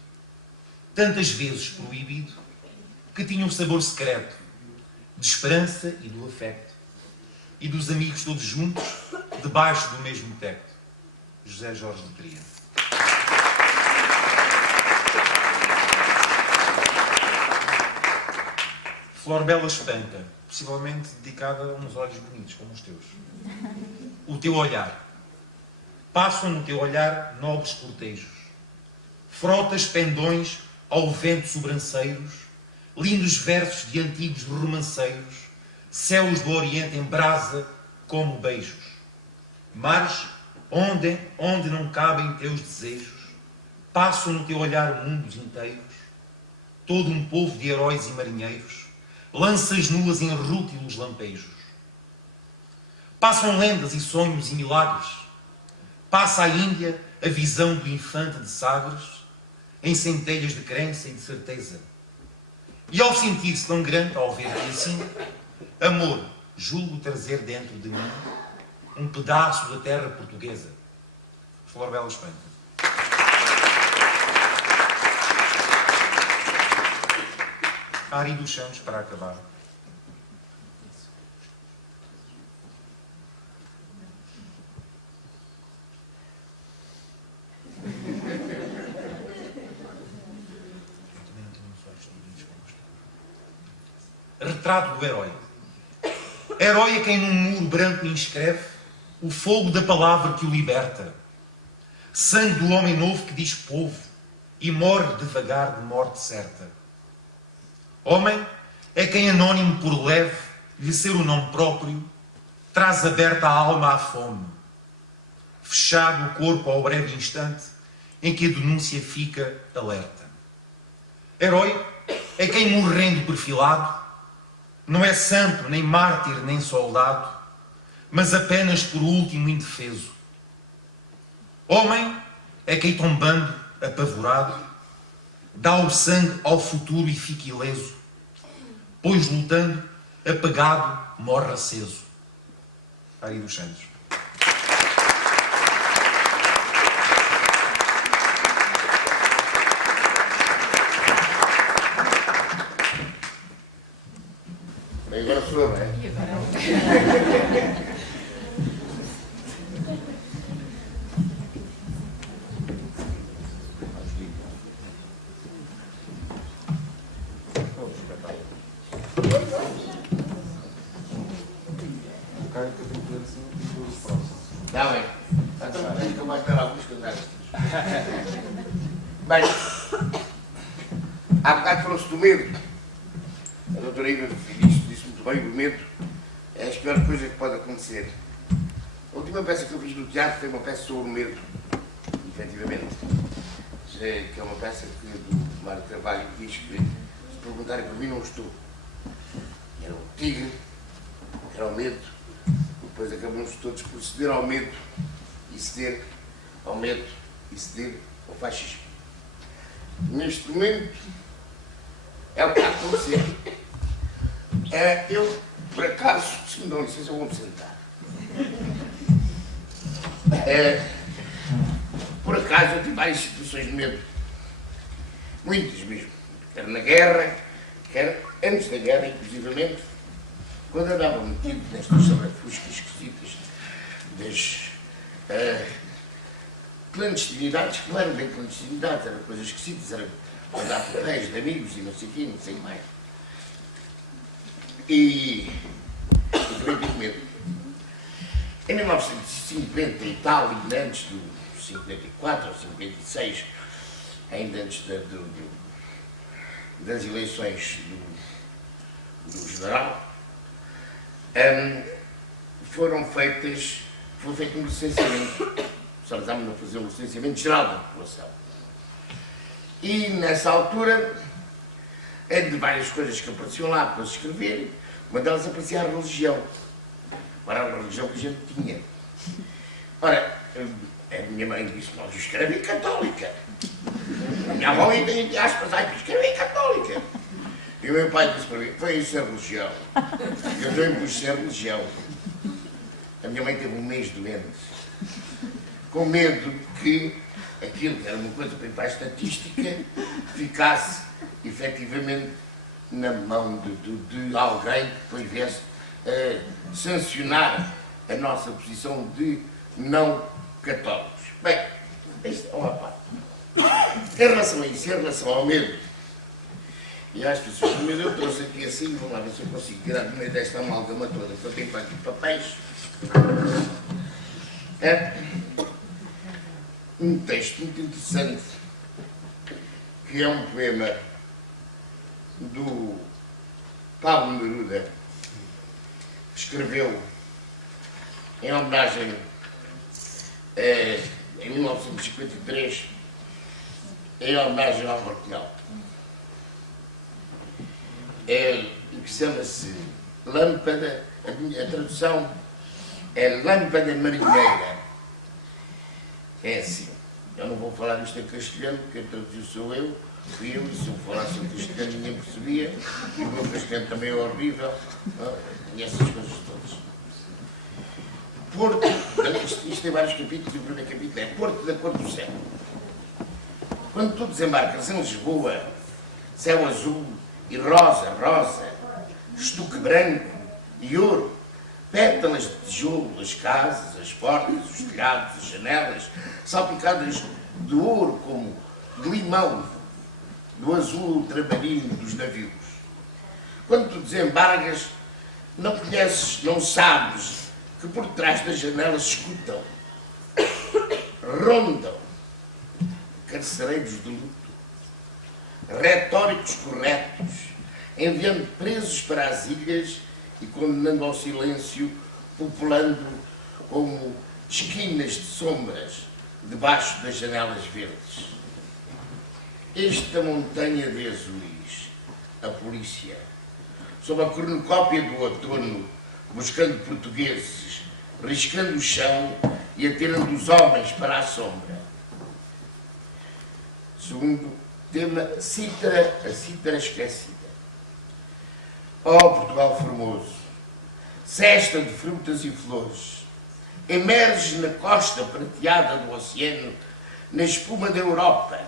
tantas vezes proibido, que tinha um sabor secreto de esperança e do afeto, e dos amigos todos juntos, debaixo do mesmo teto. José Jorge Letria. Flor Bela Espanca, possivelmente dedicada a uns olhos bonitos como os teus. O teu olhar. Passam no teu olhar nobres cortejos, frotas pendões ao vento sobranceiros, lindos versos de antigos romanceiros, céus do Oriente em brasa como beijos, mares onde não cabem teus desejos, passam no teu olhar mundos inteiros, todo um povo de heróis e marinheiros, lanças nuas em rútilos lampejos. Passam lendas e sonhos e milagres, passa a Índia a visão do infante de Sagres, em centelhas de crença e de certeza. E ao sentir-se tão grande, ao ver-te assim, amor, julgo trazer dentro de mim um pedaço da terra portuguesa. Flor Bela Espanca. Ari dos Santos, para acabar. retrato do herói. Herói é quem num muro branco inscreve o fogo da palavra que o liberta. Sangue do homem novo que diz povo e morre devagar de morte certa. Homem é quem anónimo por leve lhe ser o nome próprio traz aberta a alma à fome. Fechado o corpo ao breve instante em que a denúncia fica alerta. Herói é quem morrendo perfilado não é santo, nem mártir, nem soldado, mas apenas por último indefeso. Homem é quem tombando, apavorado, dá o sangue ao futuro e fica ileso, pois lutando, apagado, morre aceso. Ari dos Santos. Agora sou eu, não é? Está bem. Então, tenho que eu vou esperar alguns canais. Bem, há bocado falou-se do medo. A doutora Iva disse muito bem, o medo é a pior coisa que pode acontecer. A última peça que eu fiz no teatro foi uma peça sobre o medo, efetivamente. Que é uma peça que do Mário Carvalho diz que, se perguntarem por mim, não estou. Era o tigre, era o medo, depois acabamos todos por ceder ao medo e ceder ao medo e ceder ao fascismo. Neste momento, é o que está a acontecer. Eu, por acaso, se me dão licença, eu vou-me sentar. Por acaso, eu tive várias situações de medo. Muitas mesmo. Quer na guerra, quer antes da guerra, inclusivamente, quando eu andava metido nestas sarrafuscas esquisitas das clandestinidades, que não eram bem clandestinidades, eram coisas esquisitas, eram andar por reis de amigos e não sei o quê, não sei mais. E também tive medo. Em 1950 e tal, ainda antes do 54 ou 56, ainda antes das eleições do general, foi feito um licenciamento. Salazar mandou fazer um licenciamento geral da população. E nessa altura, de várias coisas que apareciam lá para se escrever, uma delas aparecia a religião. Ora, a religião que a gente tinha. Ora, a minha mãe disse, nós escrevem católica. A minha avó ainda tem aspas, escrevem católica. E o meu pai disse para mim, foi isso a religião. Eu não impus a religião. A minha mãe teve um mês doente, com medo que aquilo que era uma coisa para a estatística ficasse efetivamente na mão de alguém que depois viesse a sancionar a nossa posição de não católicos. Bem, isto é uma parte. Em relação a isso, em relação ao medo, e às pessoas com medo, eu trouxe aqui assim, vamos lá ver se eu consigo tirar no meio desta amálgama toda, que eu tenho para aqui papéis. Um texto muito interessante, que é um poema do Pablo Neruda, que escreveu em homenagem em 1953, em homenagem ao Martinal, que chama-se Lâmpada, a tradução é Lâmpada Marinheira. É assim, eu não vou falar isto em castelhano, porque quem traduziu sou eu, fui eu, e se eu falasse em castelhano ninguém percebia, e o meu castelhano também é horrível, e essas coisas todas. Porto, isto tem vários capítulos, e o primeiro capítulo é Porto da Cor do Céu. Quando tu desembarcas em Lisboa, céu azul e rosa, estuque branco e ouro, pétalas de tijolo, as casas, as portas, os telhados, as janelas, salpicadas de ouro como de limão, do azul ultramarino dos navios. Quando tu desembargas, não conheces, não sabes que por trás das janelas escutam, rondam carcereiros de luto, retóricos corretos, enviando presos para as ilhas e condenando ao silêncio, populando como esquinas de sombras debaixo das janelas verdes. Esta montanha de azuis, a polícia, sob a cornucópia do outono, buscando portugueses, riscando o chão e atirando os homens para a sombra. Segundo tema, cítara, a cítara esquecida. Ó Portugal formoso, cesta de frutas e flores, emerge na costa prateada do oceano, na espuma da Europa,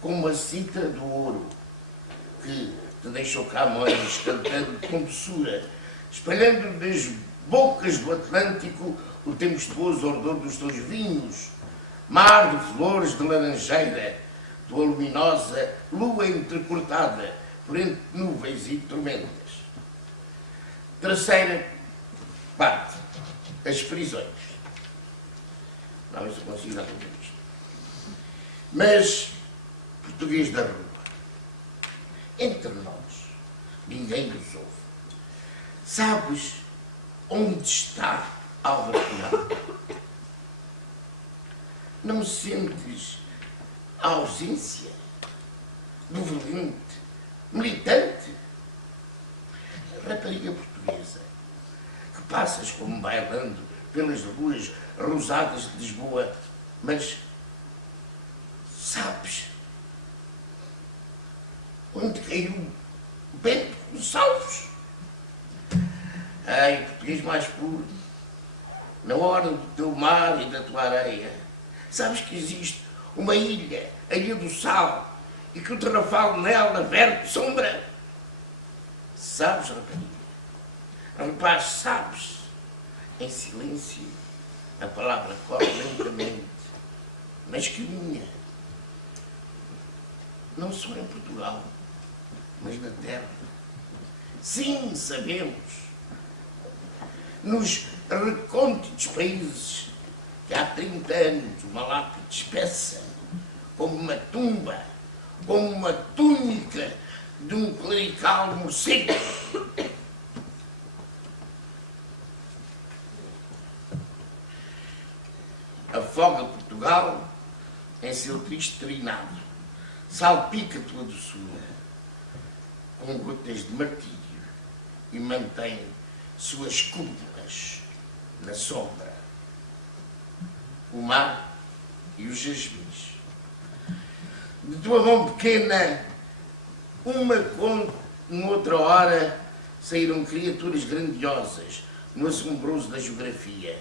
como a cítara do ouro, que te deixou Camões cantando com doçura, espalhando das bocas do Atlântico o tempestuoso ardor dos teus vinhos, mar de flores de laranjeira, tua luminosa lua entrecortada por entre nuvens e tormentas. Terceira parte, as prisões. Não, isso eu consigo dar tudo isto. Mas, português da rua, entre nós, ninguém nos ouve. Sabes onde está Álvaro Cunhal? Não sentes a ausência do valente, militante, rapariga portuguesa, que passas como bailando pelas ruas rosadas de Lisboa, mas sabes onde caiu Bento Gonçalves? Ai, português mais puro, na hora do teu mar e da tua areia, sabes que existe uma ilha, a Ilha do Sal, e que o terrafal nela verte sombra? Sabes, rapariga? Rapaz, sabes? Em silêncio, a palavra corre lentamente, mas que unha. Não só em Portugal, mas na terra. Sim, sabemos. Nos recônditos países que há 30 anos uma lápide espessa, como uma tumba, como uma túnica de um clerical morcego. Afoga Portugal em seu triste trinado, salpica a tua doçura com gotas de martírio e mantém suas cúpulas na sombra. O mar e os jasmins. De tua mão pequena, uma com noutra hora, saíram criaturas grandiosas no assombroso da geografia.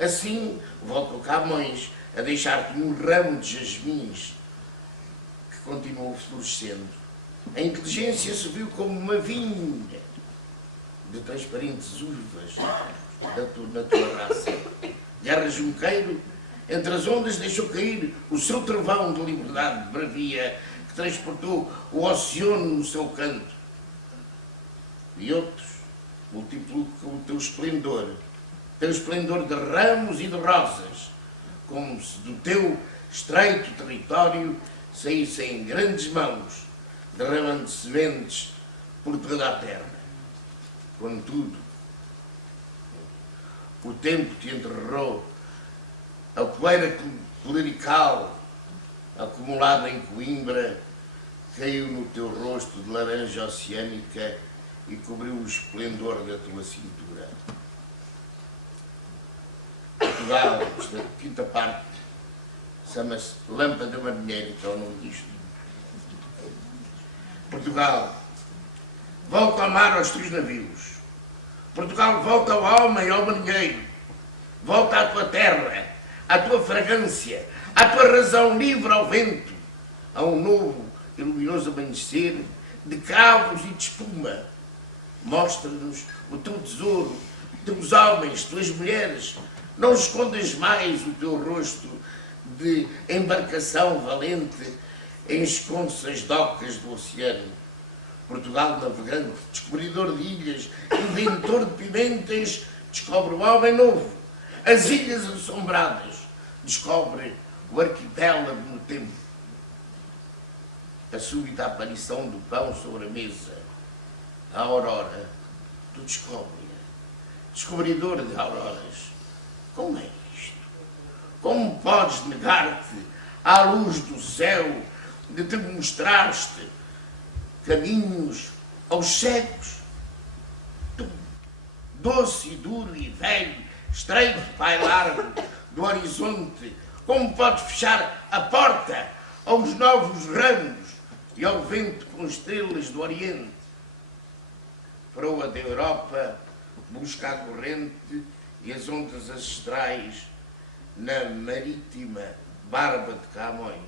Assim, volta o Camões a deixar-te um ramo de jasmins que continuou florescendo. A inteligência se viu como uma vinha de transparentes uvas na tua raça. Guerra Junqueiro, entre as ondas, deixou cair o seu trovão de liberdade bravia que transportou o oceano no seu canto. E outros multiplicam o teu esplendor de ramos e de rosas, como se do teu estreito território saíssem grandes mãos, derramando sementes por toda a terra. Contudo, o tempo te enterrou, a poeira clerical acumulada em Coimbra caiu no teu rosto de laranja oceânica e cobriu o esplendor da tua cintura. Portugal, esta quinta parte, chama-se Lâmpada Marinheira, que é o nome disto. Portugal, volta ao mar aos teus navios. Portugal, volta ao homem, ao marinheiro. Volta à tua terra, à tua fragrância, à tua razão livre ao vento, a um novo e luminoso amanhecer de cravos e de espuma. Mostra-nos o teu tesouro, teus homens, tuas mulheres. Não escondas mais o teu rosto de embarcação valente em esconsas docas do oceano. Portugal navegante, descobridor de ilhas, inventor de pimentas, descobre o homem novo. As ilhas assombradas, descobre o arquipélago no tempo. A súbita aparição do pão sobre a mesa, a aurora, tu descobre-a. Descobridor de auroras, como é isto? Como podes negar-te à luz do céu de te mostraste caminhos aos cegos? Tu, doce e duro e velho, estreito pai largo do horizonte, como podes fechar a porta aos novos ramos e ao vento com estrelas do Oriente? Proa da Europa, busca a corrente e as ondas ancestrais na marítima barba de Camões.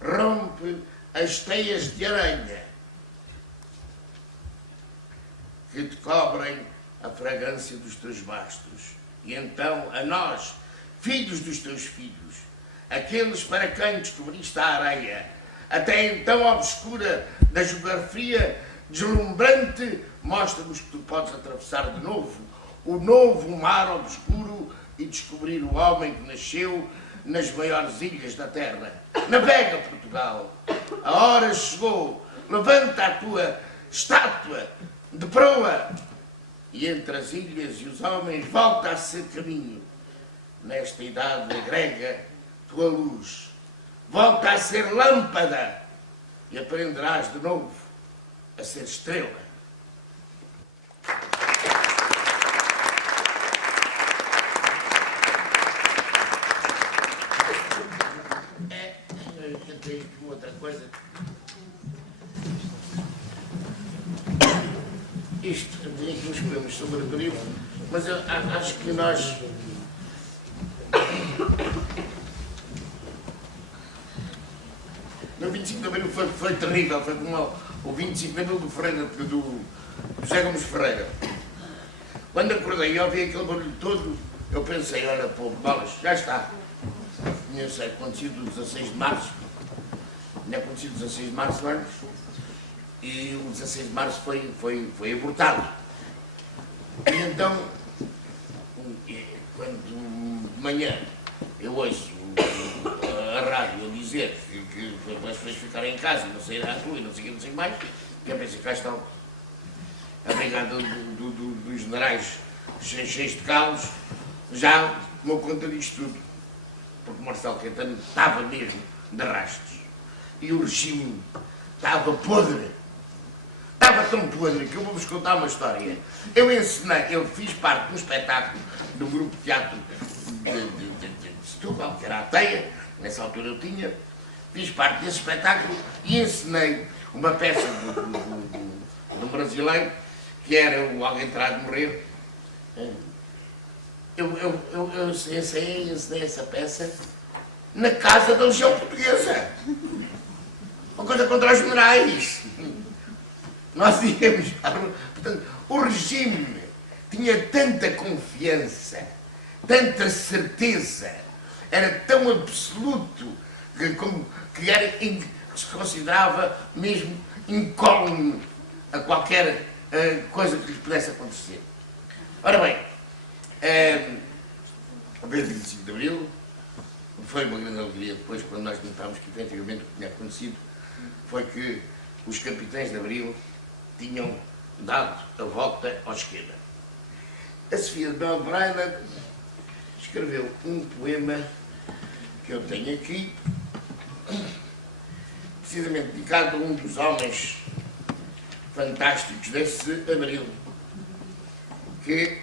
Rompe as teias de aranha que te cobrem a fragrância dos teus bastos. E então a nós, filhos dos teus filhos, aqueles para quem descobriste a areia, até então obscura da geografia deslumbrante, mostra-nos que tu podes atravessar de novo o novo mar obscuro e descobrir o homem que nasceu nas maiores ilhas da terra. Navega, Portugal, a hora chegou, levanta a tua estátua de proa e entre as ilhas e os homens volta a ser caminho. Nesta idade grega, tua luz volta a ser lâmpada e aprenderás de novo a ser estrela. Eu cantei aqui uma outra coisa. Isto, tem aqui uns poemas sobre Abril, mas eu acho que nós... No 25 de Abril foi terrível, foi como o 25 de Abril do José Gomes Ferreira. Quando acordei e ouvi aquele barulho todo, eu pensei, olha, pô, bolas, já está. Tinha acontecido 16 de março, tinha acontecido 16 de março antes, e o 16 de março foi abortado. E então, quando de manhã eu ouço a rádio a dizer que as pessoas ficarem em casa, não sair à rua e não sei o que, não sei mais, eu pensei, cá estão a brigada dos generais cheios de calos, já tomou conta disto tudo, porque Marcelo Caetano estava mesmo de rastos e o regime estava podre. Estava tão podre que eu vou-vos contar uma história. Eu fiz parte de um espetáculo do grupo de teatro de Setúbal, que era a Teia, nessa altura eu tinha, fiz parte desse espetáculo e ensinei uma peça de um brasileiro, que era o Alguém Terá de Morrer. Eu ensinei essa peça na casa da Legião Portuguesa. Uma coisa contra os generais. Nós íamos para... Portanto, o regime tinha tanta confiança, tanta certeza, era tão absoluto que se considerava mesmo incólume a qualquer coisa que lhes pudesse acontecer. Ora bem, a vez de 25 de Abril foi uma grande alegria depois, quando nós notámos que efetivamente o que tinha acontecido foi que os capitães de Abril tinham dado a volta à esquerda. A Sofia de Belbraina escreveu um poema que eu tenho aqui, precisamente dedicado a um dos homens fantásticos desse Abril, que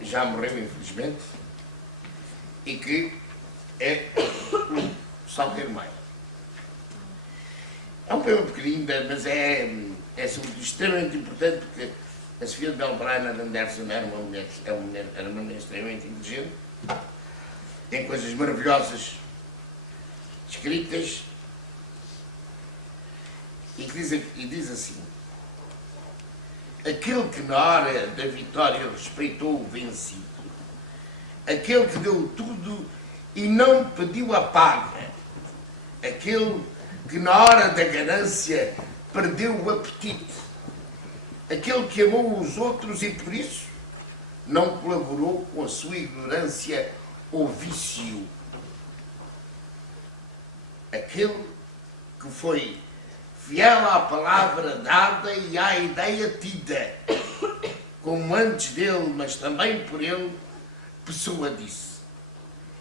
já morreu infelizmente e que é o Salgueiro Maia. É um poema pequenino, mas é extremamente importante, porque a Sofia de Belbraina de Anderson era uma mulher extremamente inteligente, tem coisas maravilhosas escritas, e diz assim: aquele que na hora da vitória respeitou o vencido, aquele que deu tudo e não pediu a paga, aquele que na hora da ganância perdeu o apetite. Aquele que amou os outros e por isso não colaborou com a sua ignorância ou vício. Aquele que foi fiel à palavra dada e à ideia tida, como antes dele, mas também por ele, Pessoa disse.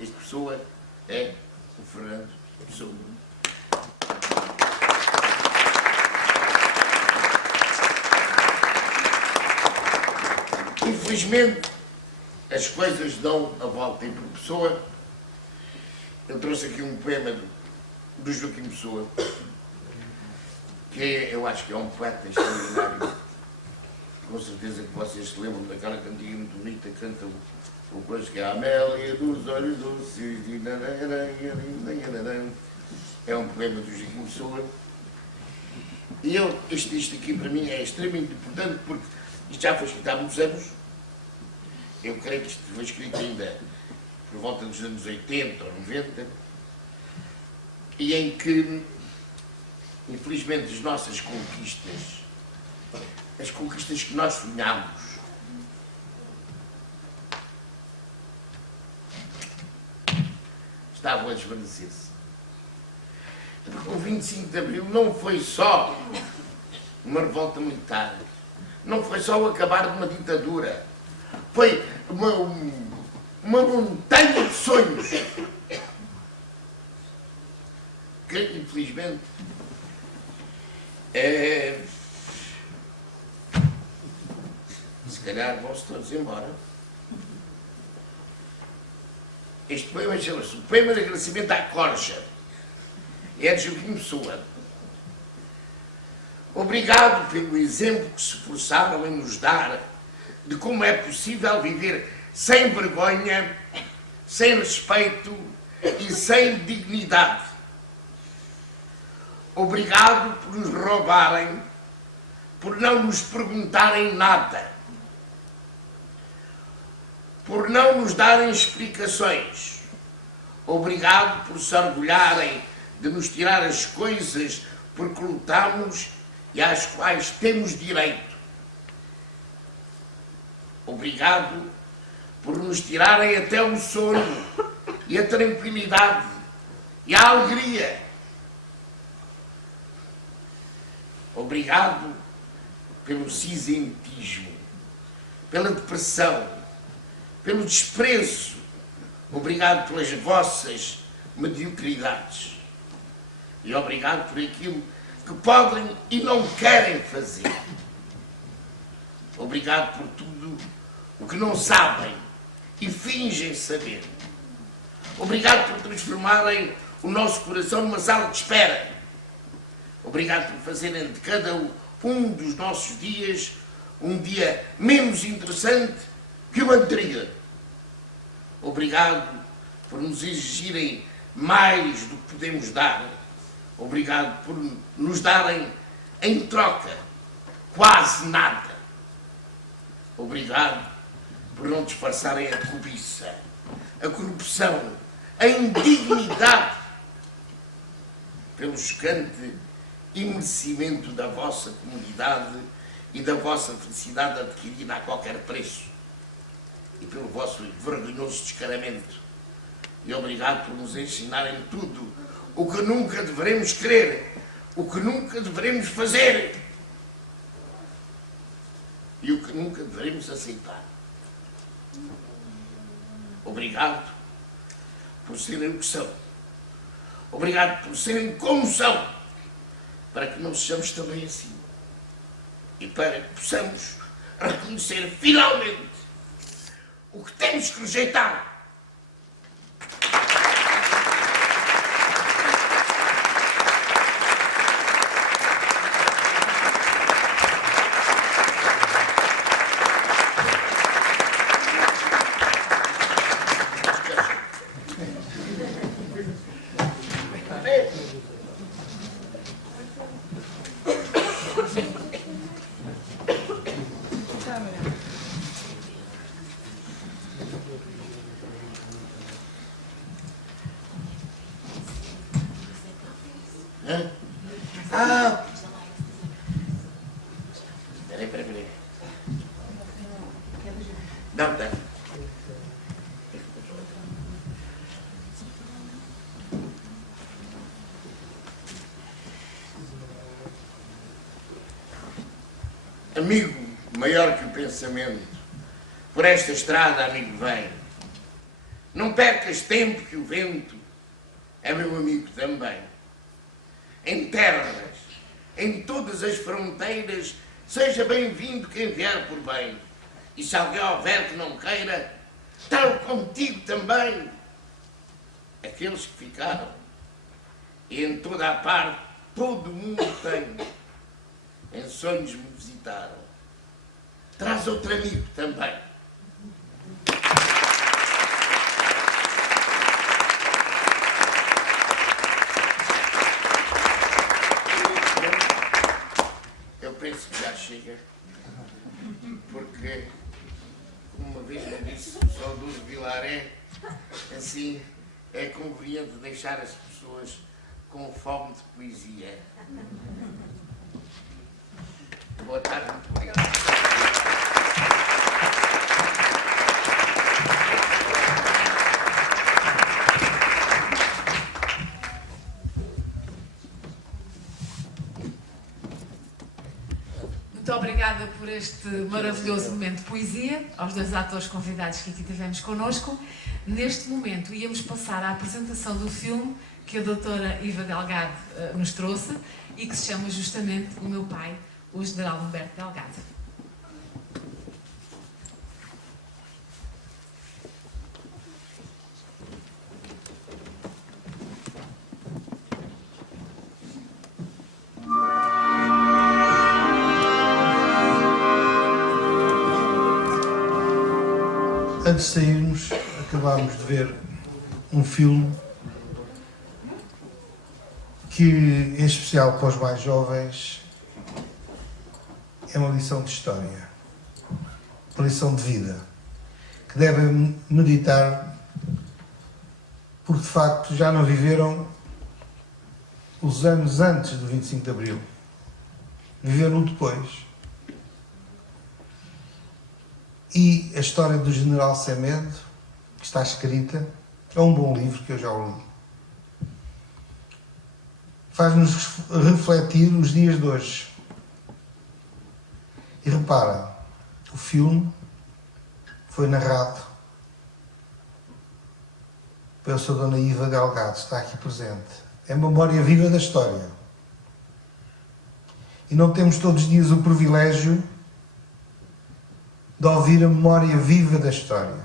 Este Pessoa é o Fernando Pessoa. Infelizmente, as coisas dão a volta e por Pessoa. Eu trouxe aqui um poema do Joaquim Pessoa, que eu acho que é um poeta extraordinário. Com certeza que vocês se lembram daquela cantiga muito bonita que canta o coisa que é a Amélia dos olhos doces. É um poema do Joaquim Pessoa. E isto aqui para mim é extremamente importante porque isto já foi escrito há muitos anos. Eu creio que isto foi escrito ainda por volta dos anos 80 ou 90, e em que, infelizmente, as nossas conquistas, as conquistas que nós sonhámos, estavam a desvanecer-se. Porque o 25 de Abril não foi só uma revolta militar, não foi só o acabar de uma ditadura, foi uma montanha de sonhos que, infelizmente, se calhar vão-se todos embora. Este poema chama-se o Poema de Agradecimento à Corja. É de Joaquim Pessoa. Obrigado pelo exemplo que se esforçaram em nos dar de como é possível viver sem vergonha, sem respeito e sem dignidade. Obrigado por nos roubarem, por não nos perguntarem nada, por não nos darem explicações. Obrigado por se orgulharem de nos tirar as coisas por que lutamos e às quais temos direito. Obrigado por nos tirarem até o sono e a tranquilidade e a alegria. Obrigado pelo cinzentismo, pela depressão, pelo desprezo. Obrigado pelas vossas mediocridades. E obrigado por aquilo que podem e não querem fazer. Obrigado por tudo o que não sabem e fingem saber. Obrigado por transformarem o nosso coração numa sala de espera. Obrigado por fazerem de cada um dos nossos dias um dia menos interessante que o anterior. Obrigado por nos exigirem mais do que podemos dar. Obrigado por nos darem em troca quase nada. Obrigado por não disfarçarem a cobiça, a corrupção, a indignidade pelo chocante imerecimento da vossa comunidade e da vossa felicidade adquirida a qualquer preço e pelo vosso vergonhoso descaramento. E obrigado por nos ensinarem tudo o que nunca deveremos querer, o que nunca deveremos fazer e o que nunca deveremos aceitar. Obrigado por serem o que são. Obrigado por serem como são, para que não sejamos também assim. E para que possamos reconhecer finalmente o que temos que rejeitar. amigo maior que o pensamento, por esta estrada, amigo, vem. Não percas tempo que o vento é meu amigo também. Em terras, em todas as fronteiras, seja bem-vindo quem vier por bem. E se alguém houver que não queira, trago contigo também aqueles que ficaram. E em toda a parte, todo mundo tem. Em sonhos me visitaram. Traz outro amigo também. Eu penso que já chega, porque, como uma vez me disse o saudoso Vilaré, assim é conveniente deixar as pessoas com fome de poesia. Boa tarde, muito obrigado. Muito obrigada por este maravilhoso momento de poesia, aos dois atores convidados que aqui tivemos connosco. Neste momento íamos passar à apresentação do filme que a doutora Iva Delgado nos trouxe e que se chama justamente O Meu Pai, o General Humberto Delgado. Antes de sairmos, acabámos de ver um filme que, em especial para os mais jovens, é uma lição de história, uma lição de vida, que devem meditar, porque de facto já não viveram os anos antes do 25 de Abril, viveram depois. E a história do General Semedo, que está escrita, é um bom livro que eu já o li. Faz-nos refletir os dias de hoje. E repara, o filme foi narrado pela sua dona Iva Delgado, está aqui presente. É a memória viva da história. E não temos todos os dias o privilégio de ouvir a memória viva da história.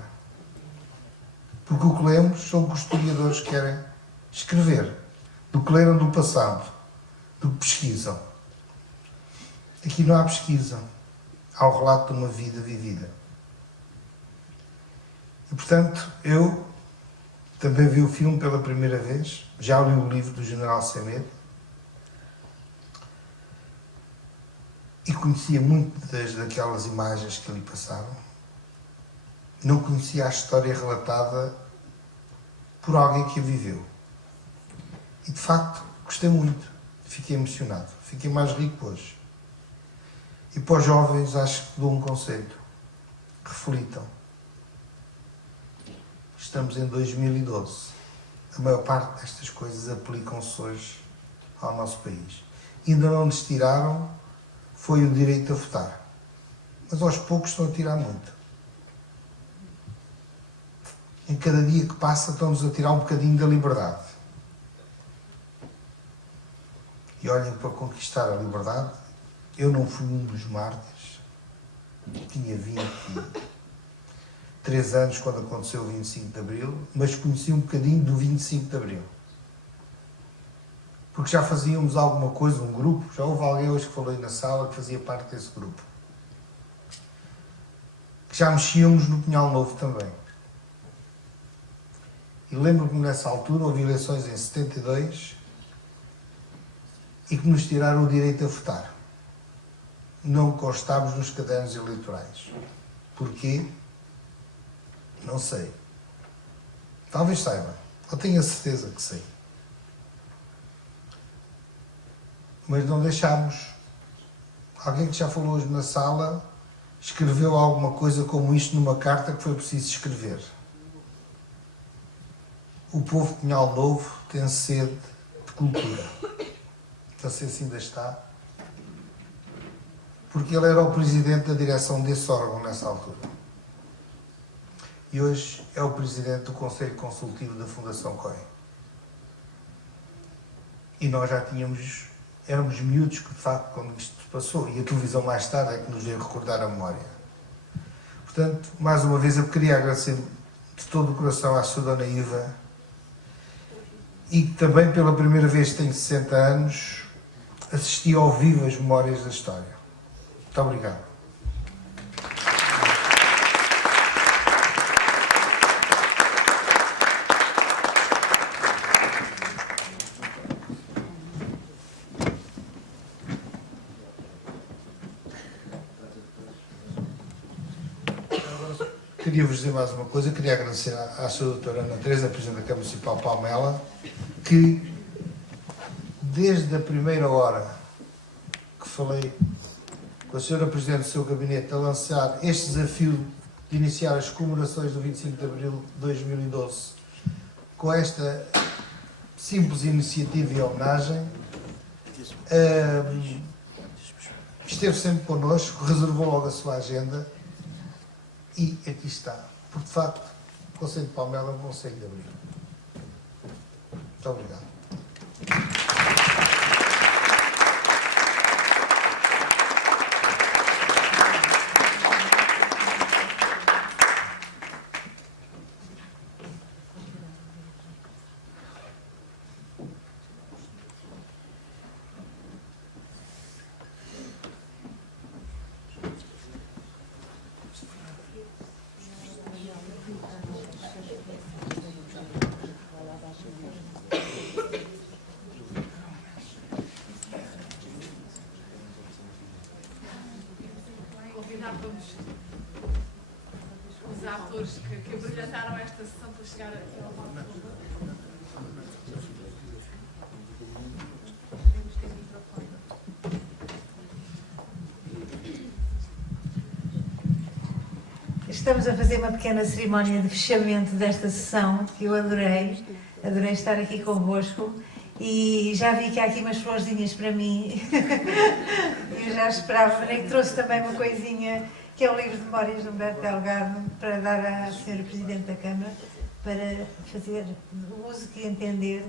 Porque o que lemos são o que os historiadores querem escrever, do que leram do passado, do que pesquisam. Aqui não há pesquisa, há o relato de uma vida vivida. E, portanto, eu também vi o filme pela primeira vez, já li o livro do General Semedo, e conhecia muitas daquelas imagens que ali passavam. Não conhecia a história relatada por alguém que a viveu. E, de facto, gostei muito. Fiquei emocionado. Fiquei mais rico hoje. E para os jovens, acho que dou um conselho. Reflitam. Estamos em 2012. A maior parte destas coisas aplicam-se hoje ao nosso país. Ainda não lhes tiraram foi o direito a votar. Mas aos poucos estão a tirar muito. Em cada dia que passa estão-nos a tirar um bocadinho da liberdade. E olhem, para conquistar a liberdade, eu não fui um dos mártires. Tinha 23 anos quando aconteceu o 25 de Abril, mas conheci um bocadinho do 25 de Abril. Porque já fazíamos alguma coisa, um grupo, já houve alguém hoje que falou aí na sala que fazia parte desse grupo. Que já mexíamos no Pinhal Novo também. E lembro-me nessa altura, houve eleições em 72 e que nos tiraram o direito a votar. Não constámos nos cadernos eleitorais. Porquê? Não sei. Talvez saiba. Eu tenho a certeza que sei. Mas não deixámos. Alguém que já falou hoje na sala escreveu alguma coisa como isto numa carta que foi preciso escrever. O povo de Pinhal Novo tem sede de cultura. Não sei se ainda está. porque ele era o presidente da direção desse órgão nessa altura. E hoje é o presidente do Conselho Consultivo da Fundação COI. E nós já éramos miúdos, de facto, quando isto passou, e a televisão mais tarde é que nos veio recordar a memória. Portanto, mais uma vez eu queria agradecer de todo o coração à sua Dona Iva, e também pela primeira vez tenho 60 anos, assisti ao vivo as memórias da história. Muito obrigado. Queria vos dizer mais uma coisa, queria agradecer à sua doutora Ana Teresa, Presidente da Câmara Municipal de Palmela, que desde a primeira hora que falei com a senhora Presidente do seu gabinete a lançar este desafio de iniciar as comemorações do 25 de Abril de 2012 com esta simples iniciativa e homenagem, esteve sempre connosco, reservou logo a sua agenda. E aqui está, porque de facto o Conselho de Palmela é um Conselho de Abril. Muito obrigado. Convidávamos os atores que brilhantaram esta sessão para chegar aqui ao palco. Estamos a fazer uma pequena cerimónia de fechamento desta sessão, que eu adorei estar aqui convosco, e já vi que há aqui umas florzinhas para mim. Eu já esperava, nem que trouxe também uma coisinha, que é o livro de memórias de Humberto Delgado, para dar à Sra. Presidente da Câmara, para fazer o uso que entender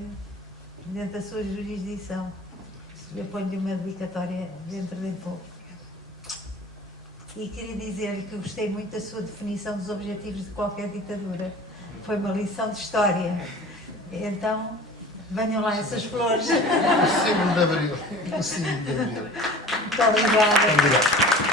dentro da sua jurisdição. Eu ponho-lhe uma dedicatória dentro de pouco. E queria dizer-lhe que gostei muito da sua definição dos objetivos de qualquer ditadura. Foi uma lição de história. Então, venham lá essas flores. O símbolo de Abril. O símbolo de Abril. Muito obrigada. Muito obrigado.